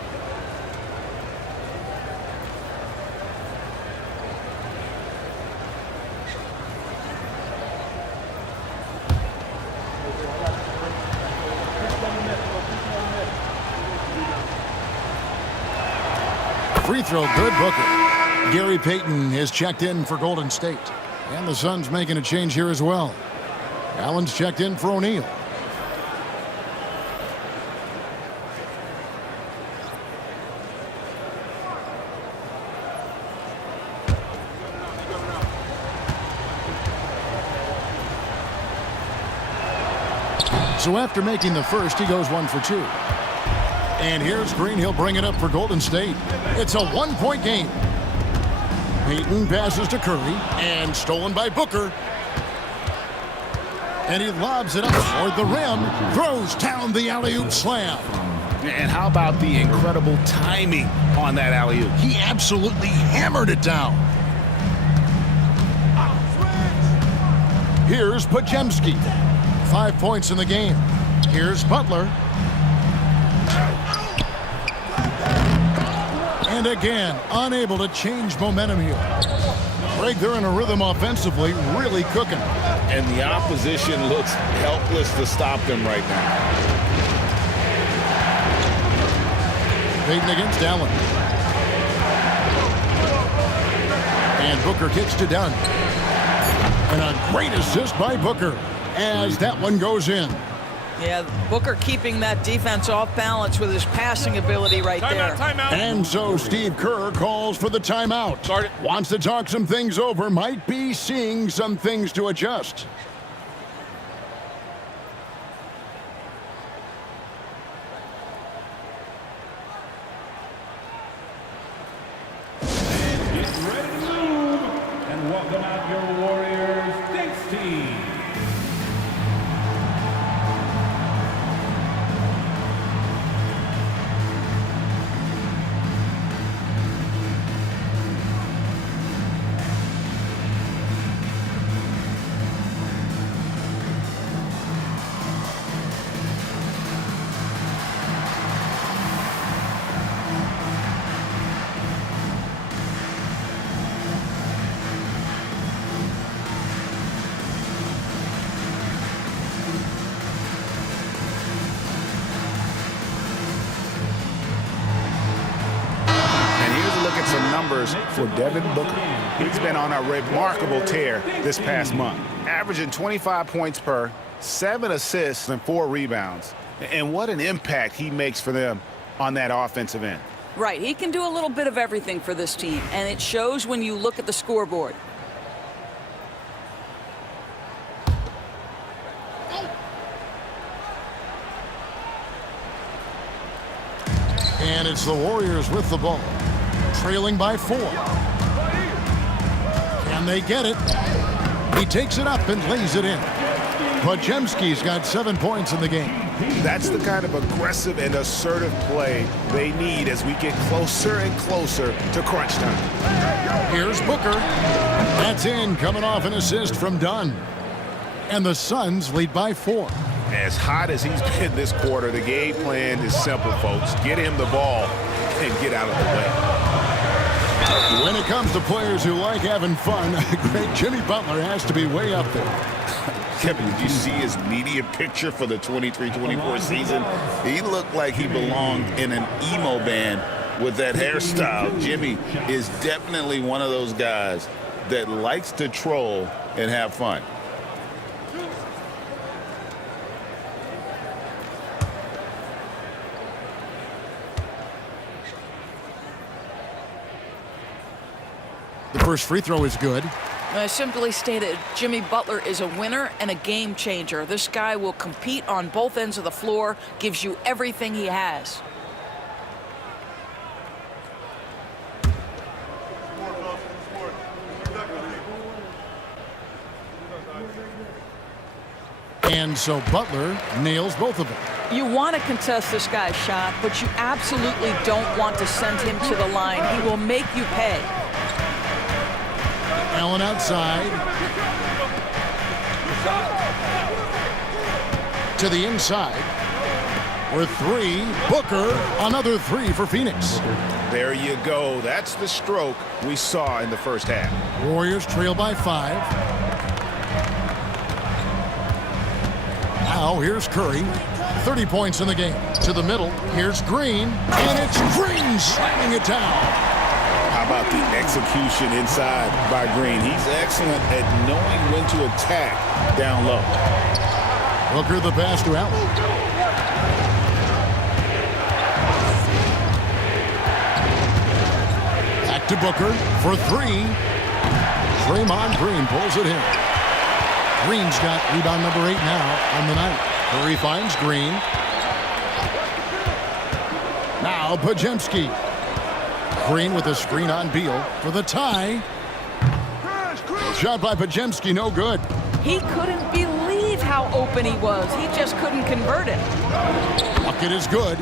Free throw, good, Booker. Gary Payton has checked in for Golden State. And the Suns making a change here as well. Allen's checked in for O'Neal. So after making the first, he goes 1 for 2. And here's Green. He'll bring it up for Golden State. It's a 1-point game. Payton passes to Curry and stolen by Booker. And he lobs it up toward the rim. Throws down the alley-oop slam. And how about the incredible timing on that alley-oop? He absolutely hammered it down. Here's Podziemski. 5 points in the game. Here's Butler. And again, unable to change momentum here. Greg, they're in a rhythm offensively, really cooking. And the opposition looks helpless to stop them right now. Payton against Allen. And Booker kicks to Dunn. And a great assist by Booker as that one goes in. Yeah, Booker keeping that defense off balance with his passing ability right there. Timeout. And so Steve Kerr calls for the timeout. Start it. Wants to talk some things over, might be seeing some things to adjust. Get ready to move. And welcome out your Warriors Thanks team. Some numbers for Devin Booker. He's been on a remarkable tear this past month, averaging 25 points per, 7 assists, and 4 rebounds. And what an impact he makes for them on that offensive end. Right, he can do a little bit of everything for this team, and it shows when you look at the scoreboard. And it's the Warriors with the ball, trailing by 4. Can they get it? He takes it up and lays it in. Podziemski's got 7 points in the game. That's the kind of aggressive and assertive play they need as we get closer and closer to crunch time. Here's Booker. That's in, coming off an assist from Dunn. And the Suns lead by 4. As hot as he's been this quarter, the game plan is simple, folks. Get him the ball and get out of the way. When it comes to players who like having fun, great Jimmy Butler has to be way up there. Kevin, did you see his media picture for the 23-24 season? He looked like he belonged in an emo band with that hairstyle. Jimmy is definitely one of those guys that likes to troll and have fun. The first free throw is good. I simply stated, Jimmy Butler is a winner and a game changer. This guy will compete on both ends of the floor, gives you everything he has. And so Butler nails both of them. You want to contest this guy's shot, but you absolutely don't want to send him to the line. He will make you pay. Allen outside. To the inside. For 3, Booker, another 3 for Phoenix. There you go. That's the stroke we saw in the first half. Warriors trail by 5. Now here's Curry. 30 points in the game. To the middle. Here's Green. And it's Green slamming it down. How about the execution inside by Green? He's excellent at knowing when to attack down low. Booker the pass to Allen. Back to Booker for 3. Draymond Green pulls it in. Green's got rebound number 8 now on the night. Curry finds Green. Now Podziemski. Green with a screen on Beal for the tie. Shot by Podziemski, no good. He couldn't believe how open he was. He just couldn't convert it. Bucket is good.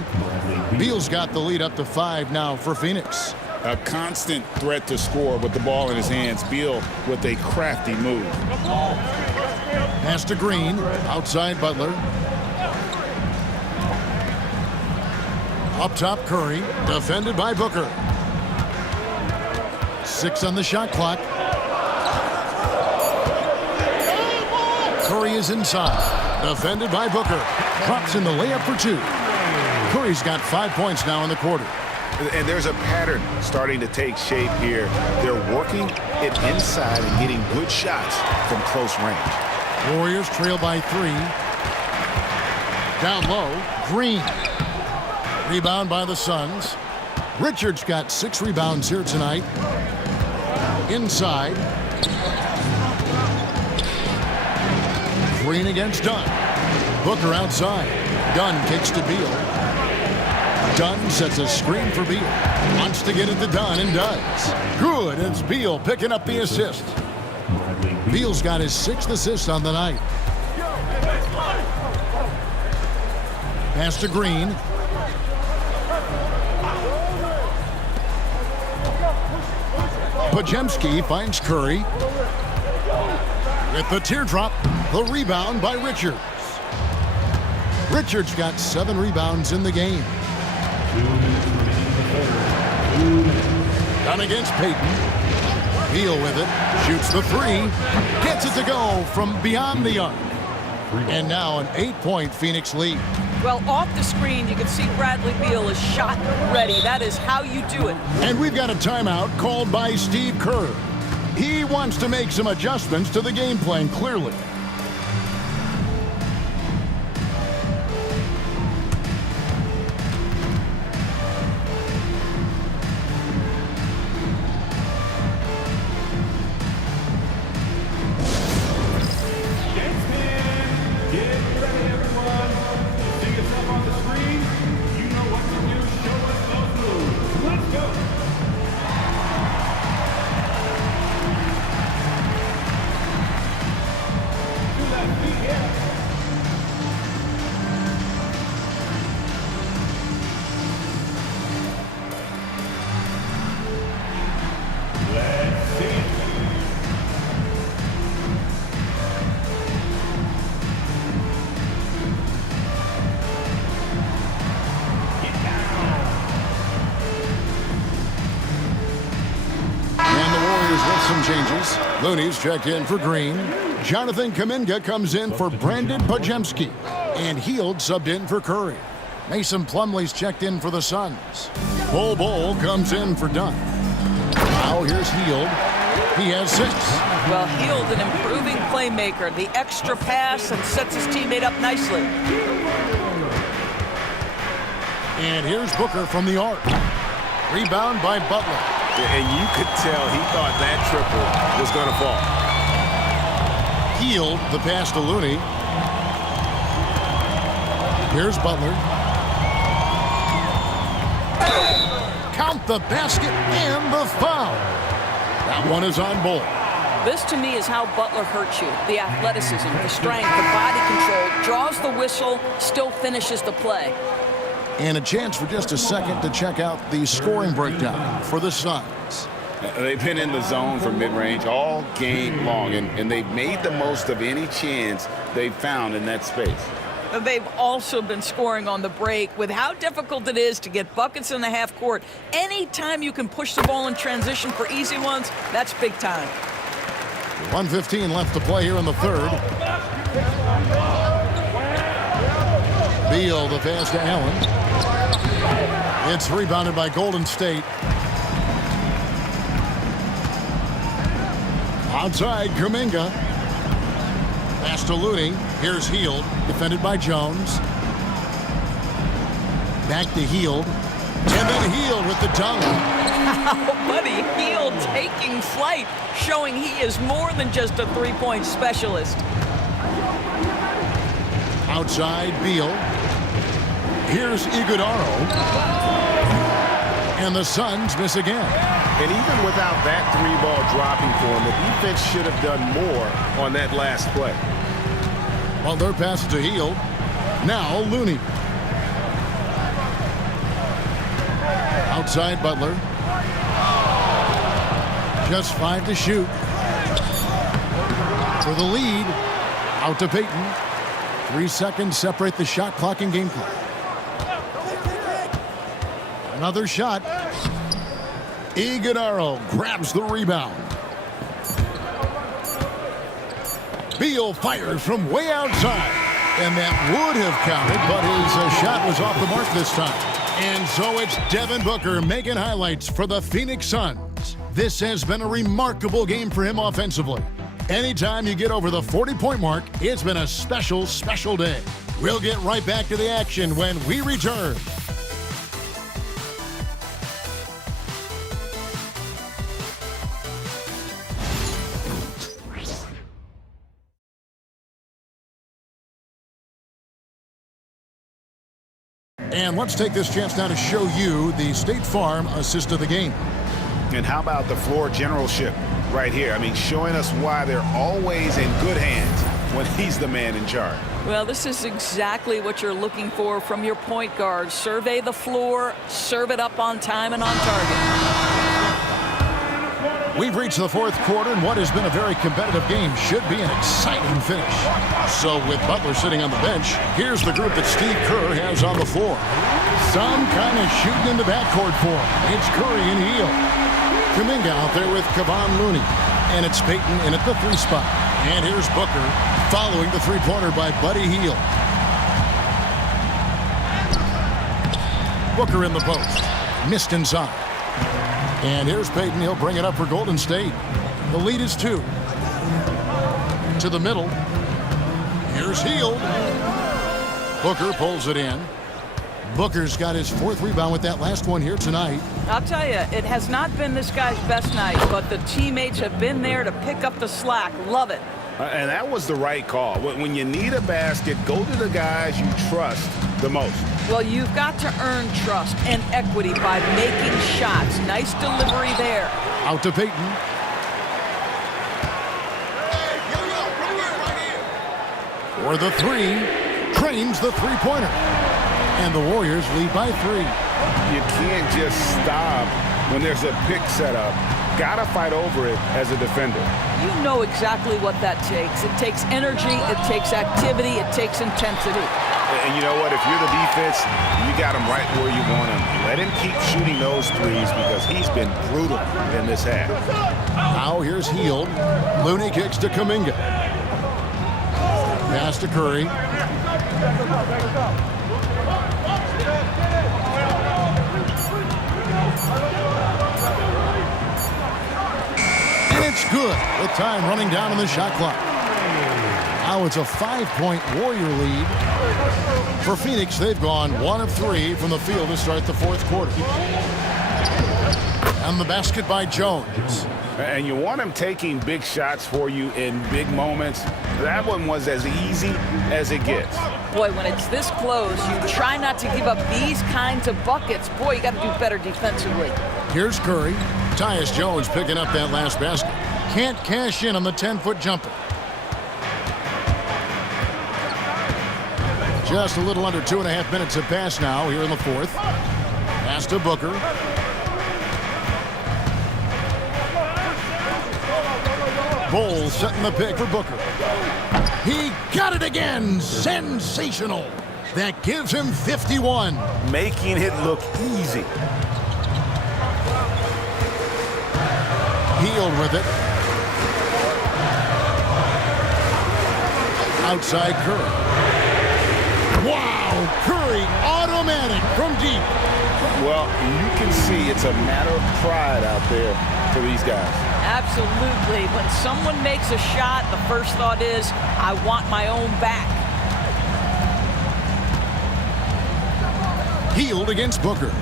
Beal's got the lead up to 5 now for Phoenix. A constant threat to score with the ball in his hands. Beal with a crafty move. Pass to Green. Outside Butler. Up top Curry. Defended by Booker. 6 on the shot clock. Curry is inside. Defended by Booker. Drops in the layup for 2. Curry's got 5 points now in the quarter. And there's a pattern starting to take shape here. They're working it inside and getting good shots from close range. Warriors trail by 3. Down low, Green. Rebound by the Suns. Richards got 6 rebounds here tonight. Inside. Green against Dunn. Booker outside. Dunn kicks to Beal. Dunn sets a screen for Beal. Wants to get it to Dunn and does. Good, it's Beal picking up the assist. Beal's got his 6th assist on the night. Pass to Green. Podziemski finds Curry. With the teardrop, the rebound by Richards. Richards got 7 rebounds in the game. Done against Payton. Beal with it. Shoots the 3. Gets it to go from beyond the arc. And now an 8-point Phoenix lead. Well, off the screen, you can see Bradley Beal is shot ready. That is how you do it. And we've got a timeout called by Steve Kerr. He wants to make some adjustments to the game plan, clearly. Some changes. Looney's checked in for Green. Jonathan Kuminga comes in for Brandon Podziemski. And Hield subbed in for Curry. Mason Plumlee's checked in for the Suns. Bol comes in for Dunn. Now here's Hield. He has 6. Well, Hield, an improving playmaker. The extra pass and sets his teammate up nicely. And here's Booker from the arc. Rebound by Butler. And you could tell he thought that triple was going to fall. Hield the pass to Looney. Here's Butler. Count the basket and the foul. That one is on Bol. This, to me, is how Butler hurts you. The athleticism, the strength, the body control, draws the whistle, still finishes the play. And a chance for just a second to check out the scoring breakdown for the Suns. They've been in the zone for mid-range all game long, and they've made the most of any chance they've found in that space. They've also been scoring on the break. With how difficult it is to get buckets in the half court, anytime you can push the ball in transition for easy ones, that's big time. 1:15 left to play here in the third. Beal the pass to Allen. It's rebounded by Golden State. Outside, Kuminga. Pass to Looney. Here's Hield, defended by Jones. Back to Hield. And then Hield with the dunk. Oh, buddy, Hield taking flight, showing he is more than just a three-point specialist. Outside, Beal. Here's Iguodala. And the Suns miss again. And even without that 3-ball dropping for him, the defense should have done more on that last play. Butler passes to Hield. Now Looney. Outside Butler. Just 5 to shoot. For the lead. Out to Payton. 3 seconds separate the shot clock and game clock. Another shot. Iguodala grabs the rebound. Beal fires from way outside. And that would have counted, but his shot was off the mark this time. And so it's Devin Booker making highlights for the Phoenix Suns. This has been a remarkable game for him offensively. Anytime you get over the 40-point mark, it's been a special, special day. We'll get right back to the action when we return. And let's take this chance now to show you the State Farm assist of the game. And how about the floor generalship right here? I mean, showing us why they're always in good hands when he's the man in charge. Well, this is exactly what you're looking for from your point guard. Survey the floor, serve it up on time and on target. We've reached the fourth quarter, and what has been a very competitive game should be an exciting finish. So with Butler sitting on the bench, here's the group that Steve Kerr has on the floor. Some kind of shooting in the backcourt for him. It's Curry and Hield. Kuminga out there with Kevon Looney. And it's Payton in at the 3 spot. And here's Booker following the three-pointer by Buddy Hield. Booker in the post. Missed inside. And here's Payton. He'll bring it up for Golden State. The lead is 2. To the middle. Here's Hield. Booker pulls it in. Booker's got his 4th rebound with that last one here tonight. I'll tell you, it has not been this guy's best night, but the teammates have been there to pick up the slack. Love it. And that was the right call. When you need a basket, go to the guys you trust the most. Well, you've got to earn trust and equity by making shots. Nice delivery there. Out to Payton. For the 3. Trains the three-pointer. And the Warriors lead by 3. You can't just stop when there's a pick set up. Gotta fight over it as a defender. You know exactly what that takes. It takes energy, it takes activity, it takes intensity. And you know what? If you're the defense, you got him right where you want him. Let him keep shooting those threes because he's been brutal in this half. Now here's Hield. Looney kicks to Kuminga. Pass to Curry. And it's good with time running down on the shot clock. Now it's a 5-point Warrior lead. For Phoenix, they've gone 1 of 3 from the field to start the 4th quarter. And the basket by Jones. And you want him taking big shots for you in big moments. That one was as easy as it gets. Boy, when it's this close, you try not to give up these kinds of buckets. Boy, you got to do better defensively. Here's Curry. Tyus Jones picking up that last basket. Can't cash in on the 10-foot jumper. Just a little under 2.5 minutes have passed now here in the 4th. Pass to Booker. Bowles setting the pick for Booker. He got it again. Sensational. That gives him 51. Making it look easy. Hield with it. Outside Curry. Wow, Curry automatic from deep. Well, you can see it's a matter of pride out there for these guys. Absolutely. When someone makes a shot, the first thought is, I want my own back. Hield against Booker.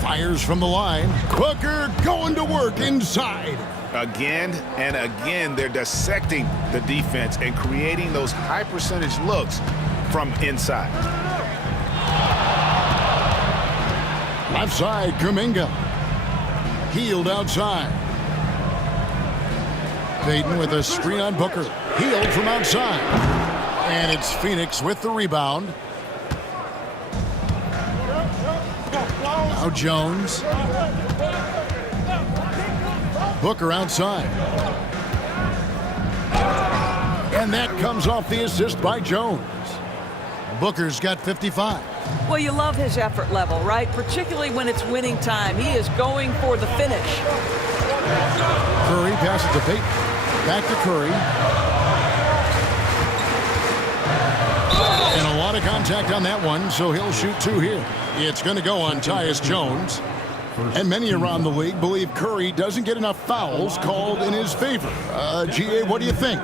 Fires from the line. Booker going to work inside. Again and again, they're dissecting the defense and creating those high percentage looks from inside. Left side, Kuminga. Hield outside. Payton with a screen on Booker. Hield from outside. And it's Phoenix with the rebound. Now Jones. Booker outside. And that comes off the assist by Jones. Booker's got 55. Well, you love his effort level, right? Particularly when it's winning time. He is going for the finish. Curry passes to Payton. Back to Curry. And a lot of contact on that one, so he'll shoot 2 here. It's going to go on Tyus Jones. And many around the league believe Curry doesn't get enough fouls called in his favor. GA, what do you think?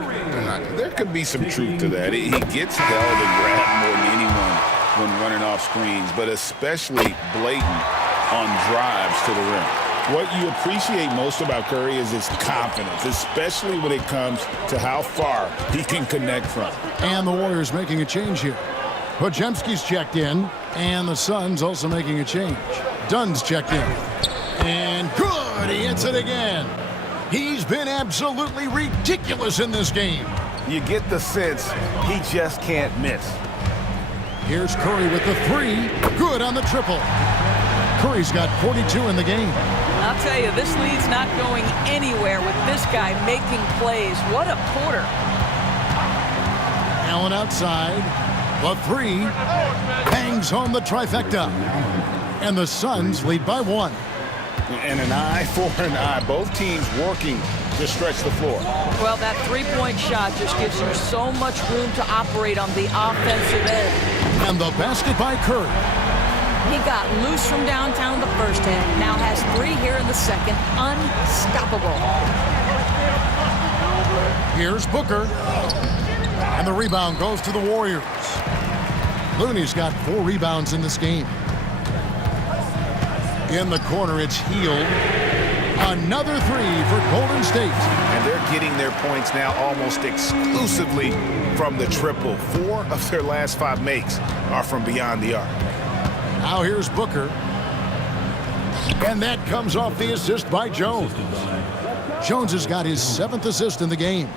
There could be some truth to that. He gets held and grabbed more than anyone when running off screens, but especially blatant on drives to the rim. What you appreciate most about Curry is his confidence, especially when it comes to how far he can connect from. And the Warriors making a change here. Podziemski's checked in, and the Suns also making a change. Dunn's checked in. And good, he hits it again. He's been absolutely ridiculous in this game. You get the sense he just can't miss. Here's Curry with the three. Good on the triple. Curry's got 42 in the game. I'll tell you, this lead's not going anywhere with this guy making plays. What a quarter. Allen outside. The three hangs home the trifecta. And the Suns lead by 1. And an eye for an eye. Both teams working to stretch the floor. Well, that three-point shot just gives you so much room to operate on the offensive end. And the basket by Curry. He got loose from downtown in the first half. Now has 3 here in the second. Unstoppable. Here's Booker. And the rebound goes to the Warriors. Looney's got 4 rebounds in this game. In the corner, it's Hield. Another 3 for Golden State. And they're getting their points now almost exclusively from the triple. 4 of their last 5 makes are from beyond the arc. Now here's Booker. And that comes off the assist by Jones. Jones has got his 7th assist in the game.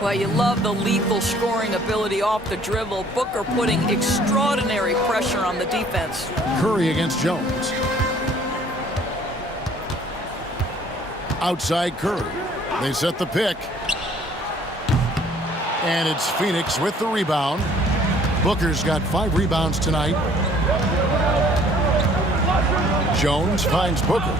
Well, you love the lethal scoring ability off the dribble. Booker putting extraordinary pressure on the defense. Curry against Jones. Outside Curry. They set the pick. And it's Phoenix with the rebound. Booker's got 5 rebounds tonight. Jones finds Booker.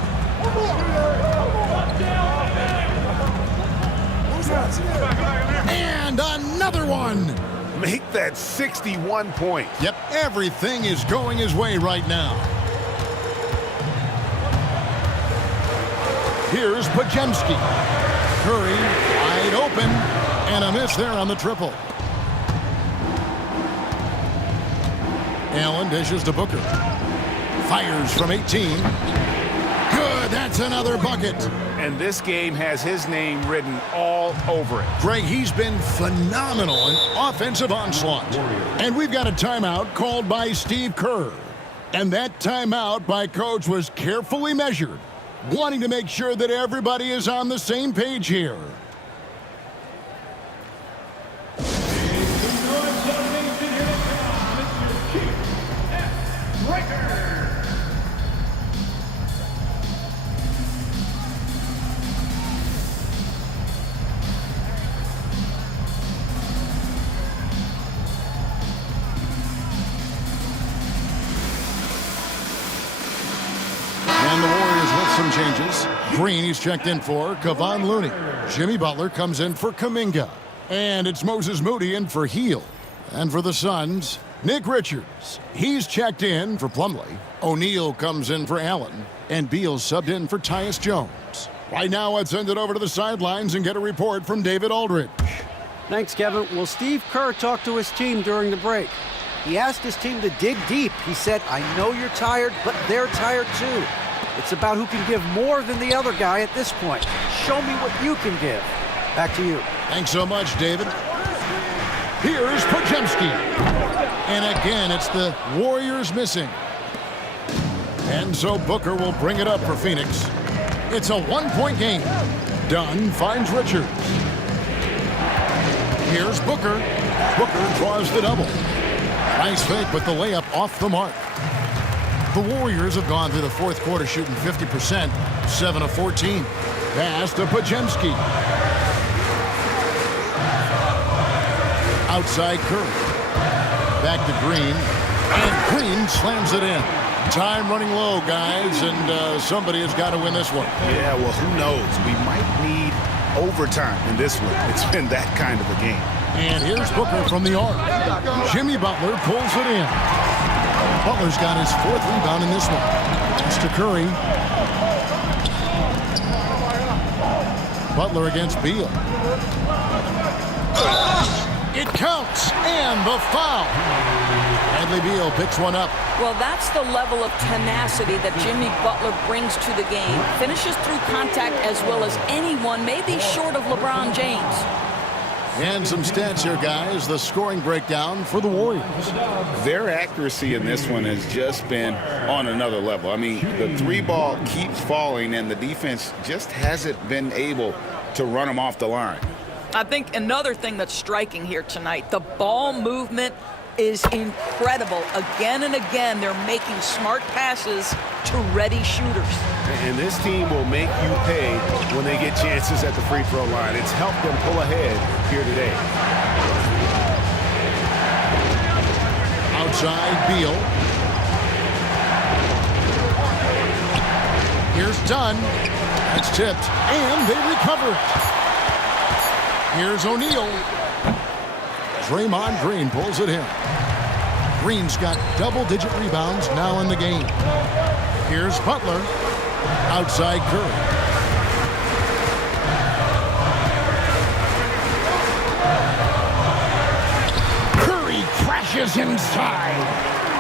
And another one. Make that 61 points. Yep, everything is going his way right now. Here's Podziemski. Curry wide open. And a miss there on the triple. Allen dishes to Booker. Fires from 18. Good, that's another bucket. And this game has his name written all over it. Greg, he's been phenomenal in offensive onslaught. And we've got a timeout called by Steve Kerr. And that timeout by Coach was carefully measured, wanting to make sure that everybody is on the same page here. And the Warriors with some changes. Green, he's checked in for Kevon Looney. Jimmy Butler comes in for Kuminga. And it's Moses Moody in for Hield. And for the Suns, Nick Richards. He's checked in for Plumlee. O'Neal comes in for Allen. And Beal subbed in for Tyus Jones. Right now, let's send it over to the sidelines and get a report from David Aldridge. Thanks, Kevin. Well, Steve Kerr talked to his team during the break. He asked his team to dig deep. He said, I know you're tired, but they're tired too. It's about who can give more than the other guy at this point. Show me what you can give. Back to you. Thanks so much, David. Here's Podziemski. And again, it's the Warriors missing. And so Booker will bring it up for Phoenix. It's a 1-point game. Dunn finds Richards. Here's Booker. Booker draws the double. Nice fake with the layup off the mark. The Warriors have gone through the fourth quarter shooting 50%, 7 of 14. Pass to Podziemski. Outside Curry. Back to Green. And Green slams it in. Time running low, guys, and somebody has got to win this one. Yeah, well, who knows? We might need overtime in this one. It's been that kind of a game. And here's Booker from the arc. Jimmy Butler pulls it in. Butler's got his 4th rebound in this one. It's to Curry. Butler against Beal. It counts, and the foul. Bradley Beal picks one up. Well, that's the level of tenacity that Jimmy Butler brings to the game. Finishes through contact as well as anyone, maybe short of LeBron James. And some stats here, guys. The scoring breakdown for the Warriors. Their accuracy in this one has just been on another level. I mean, the 3-ball keeps falling, and the defense just hasn't been able to run them off the line. I think another thing that's striking here tonight, the ball movement is incredible. Again and again, they're making smart passes to ready shooters. And this team will make you pay when they get chances at the free throw line. It's helped them pull ahead here today. Outside, Beal. Here's Dunn. That's tipped, and they recover it. Here's O'Neal. Draymond Green pulls it in. Green's got double-digit rebounds now in the game. Here's Butler. Outside Curry. Curry crashes inside.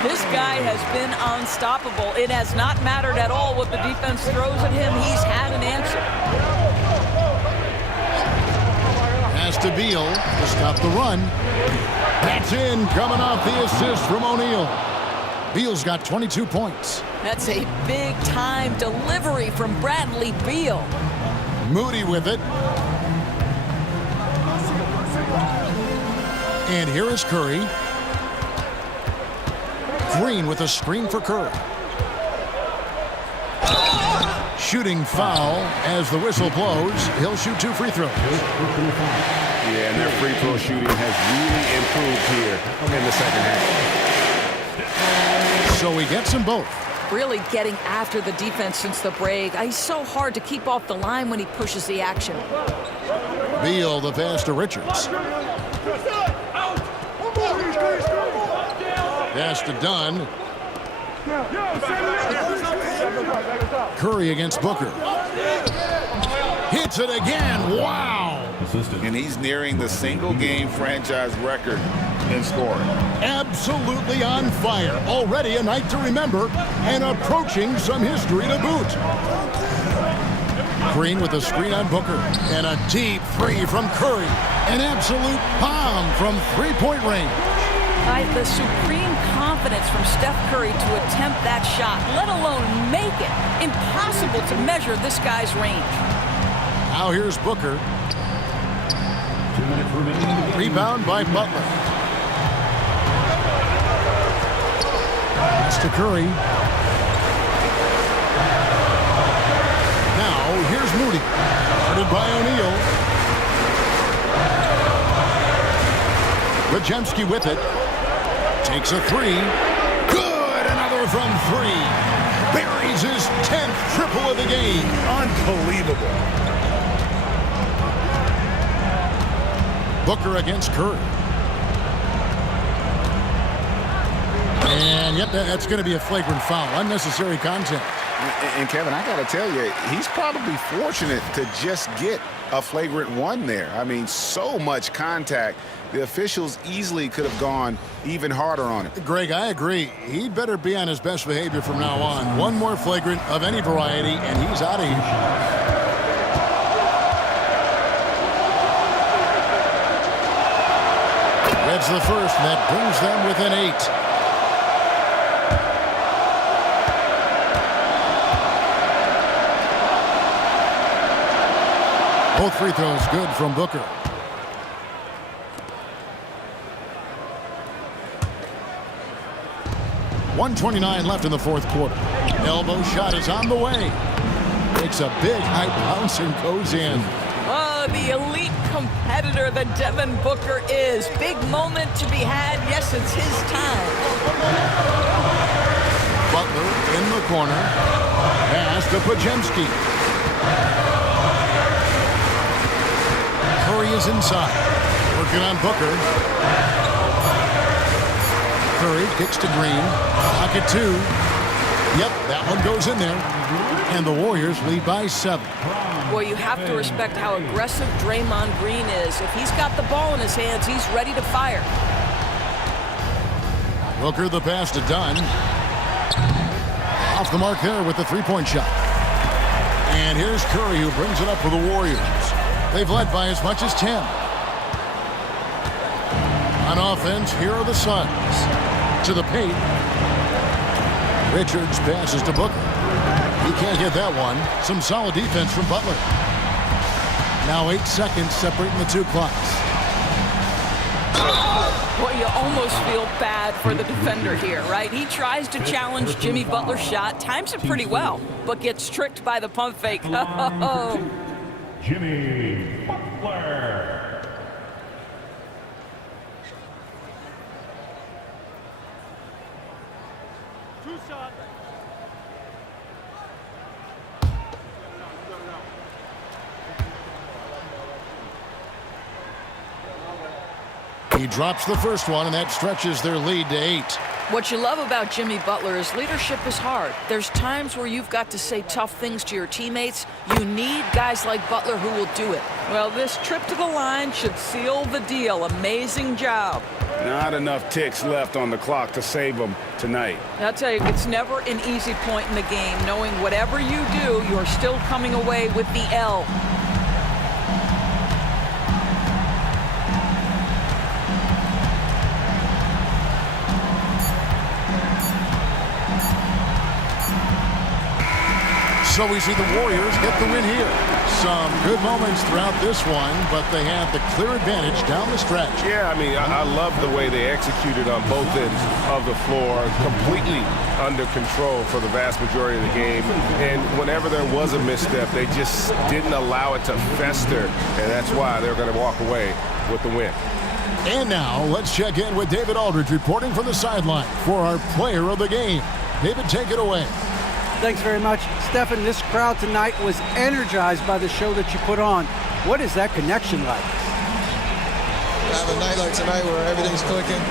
This guy has been unstoppable. It has not mattered at all what the defense throws at him. He's had an answer. Pass to Beal to stop the run. That's in, coming off the assist from O'Neal. Beal's got 22 points. That's a big-time delivery from Bradley Beal. Moody with it. And here is Curry. Green with a screen for Curry. Shooting foul as the whistle blows. He'll shoot 2 free throws. Yeah, and their free throw shooting has really improved here in the second half. So he gets them both. Really getting after the defense since the break. He's so hard to keep off the line when he pushes the action. Beal the pass to Richards. Pass to Dunn. Curry against Booker. Hits it again. Wow. And he's nearing the single-game franchise record in scoring. Absolutely on fire. Already a night to remember and approaching some history to boot. Green with a screen on Booker and a deep three from Curry. An absolute bomb from three-point range. The supreme confidence from Steph Curry to attempt that shot, let alone make it. Impossible to measure this guy's range. Now here's Booker. 2 minutes remaining in the game. Rebound by Butler. Pass to Curry. Now here's Moody. Guarded by O'Neal. Rajemski with it. Takes a three. Good! Another from 3. Buries his 10th triple of the game. Unbelievable. Booker against Curry. And yep, that's going to be a flagrant foul. Unnecessary contact. And Kevin, I got to tell you, he's probably fortunate to just get a flagrant 1 there. I mean, so much contact. The officials easily could have gone even harder on it. Greg, I agree. He'd better be on his best behavior from now on. One more flagrant of any variety, and he's out of here. That's the first, and that brings them within 8. Both free throws good from Booker. .129 left in the 4th quarter. Elbow shot is on the way. Takes a big high bounce and goes in. Oh, the elite competitor that Devin Booker is. Big moment to be had. Yes, it's his time. Butler in the corner. Pass to Podziemski. Curry is inside. Working on Booker. Curry kicks to Green. Pocket 2. Yep, that one goes in there. And the Warriors lead by 7. Boy, you have to respect how aggressive Draymond Green is. If he's got the ball in his hands, he's ready to fire. Booker the pass to Dunn. Off the mark there with the three-point shot. And here's Curry who brings it up for the Warriors. They've led by as much as 10. On offense, here are the Suns. To the paint. Richards passes to Booker. He can't get that one. Some solid defense from Butler. Now 8 seconds separating the two clocks. Well, you almost feel bad for the defender here, right? He tries to challenge Jimmy Butler's shot, times it pretty well, but gets tricked by the pump fake. Jimmy Butler. He drops the first one, and that stretches their lead to 8. What you love about Jimmy Butler is leadership is hard. There's times where you've got to say tough things to your teammates. You need guys like Butler who will do it. Well, this trip to the line should seal the deal. Amazing job. Not enough ticks left on the clock to save them tonight. I'll tell you, it's never an easy point in the game, knowing whatever you do, you're still coming away with the L. So we see the Warriors get the win here. Some good moments throughout this one, but they have the clear advantage down the stretch. Yeah, I mean, I love the way they executed on both ends of the floor, completely under control for the vast majority of the game. And whenever there was a misstep, they just didn't allow it to fester, and that's why they're going to walk away with the win. And now let's check in with David Aldridge reporting from the sideline for our player of the game. David, take it away. Thanks very much. Stephen, this crowd tonight was energized by the show that you put on. What is that connection like? Have a night like tonight where everything's clicking.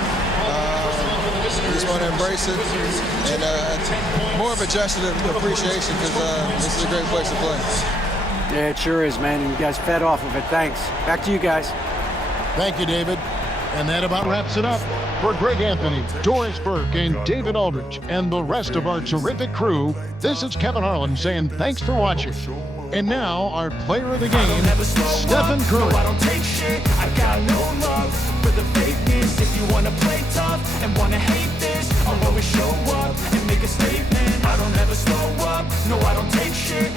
We just want to embrace it. And more of a gesture of appreciation because this is a great place to play. Yeah, it sure is, man. And you guys fed off of it. Thanks. Back to you guys. Thank you, David. And that about wraps it up. For Greg Anthony, Doris Burke, and David Aldridge, and the rest of our terrific crew, this is Kevin Harlan saying thanks for watching. And now, our player of the game, Stephen Curry. I don't take shit, I got no love for the fakeness. If you want to play tough and want to hate this, I'll always show up and make a statement. I don't ever slow up, no I don't take shit.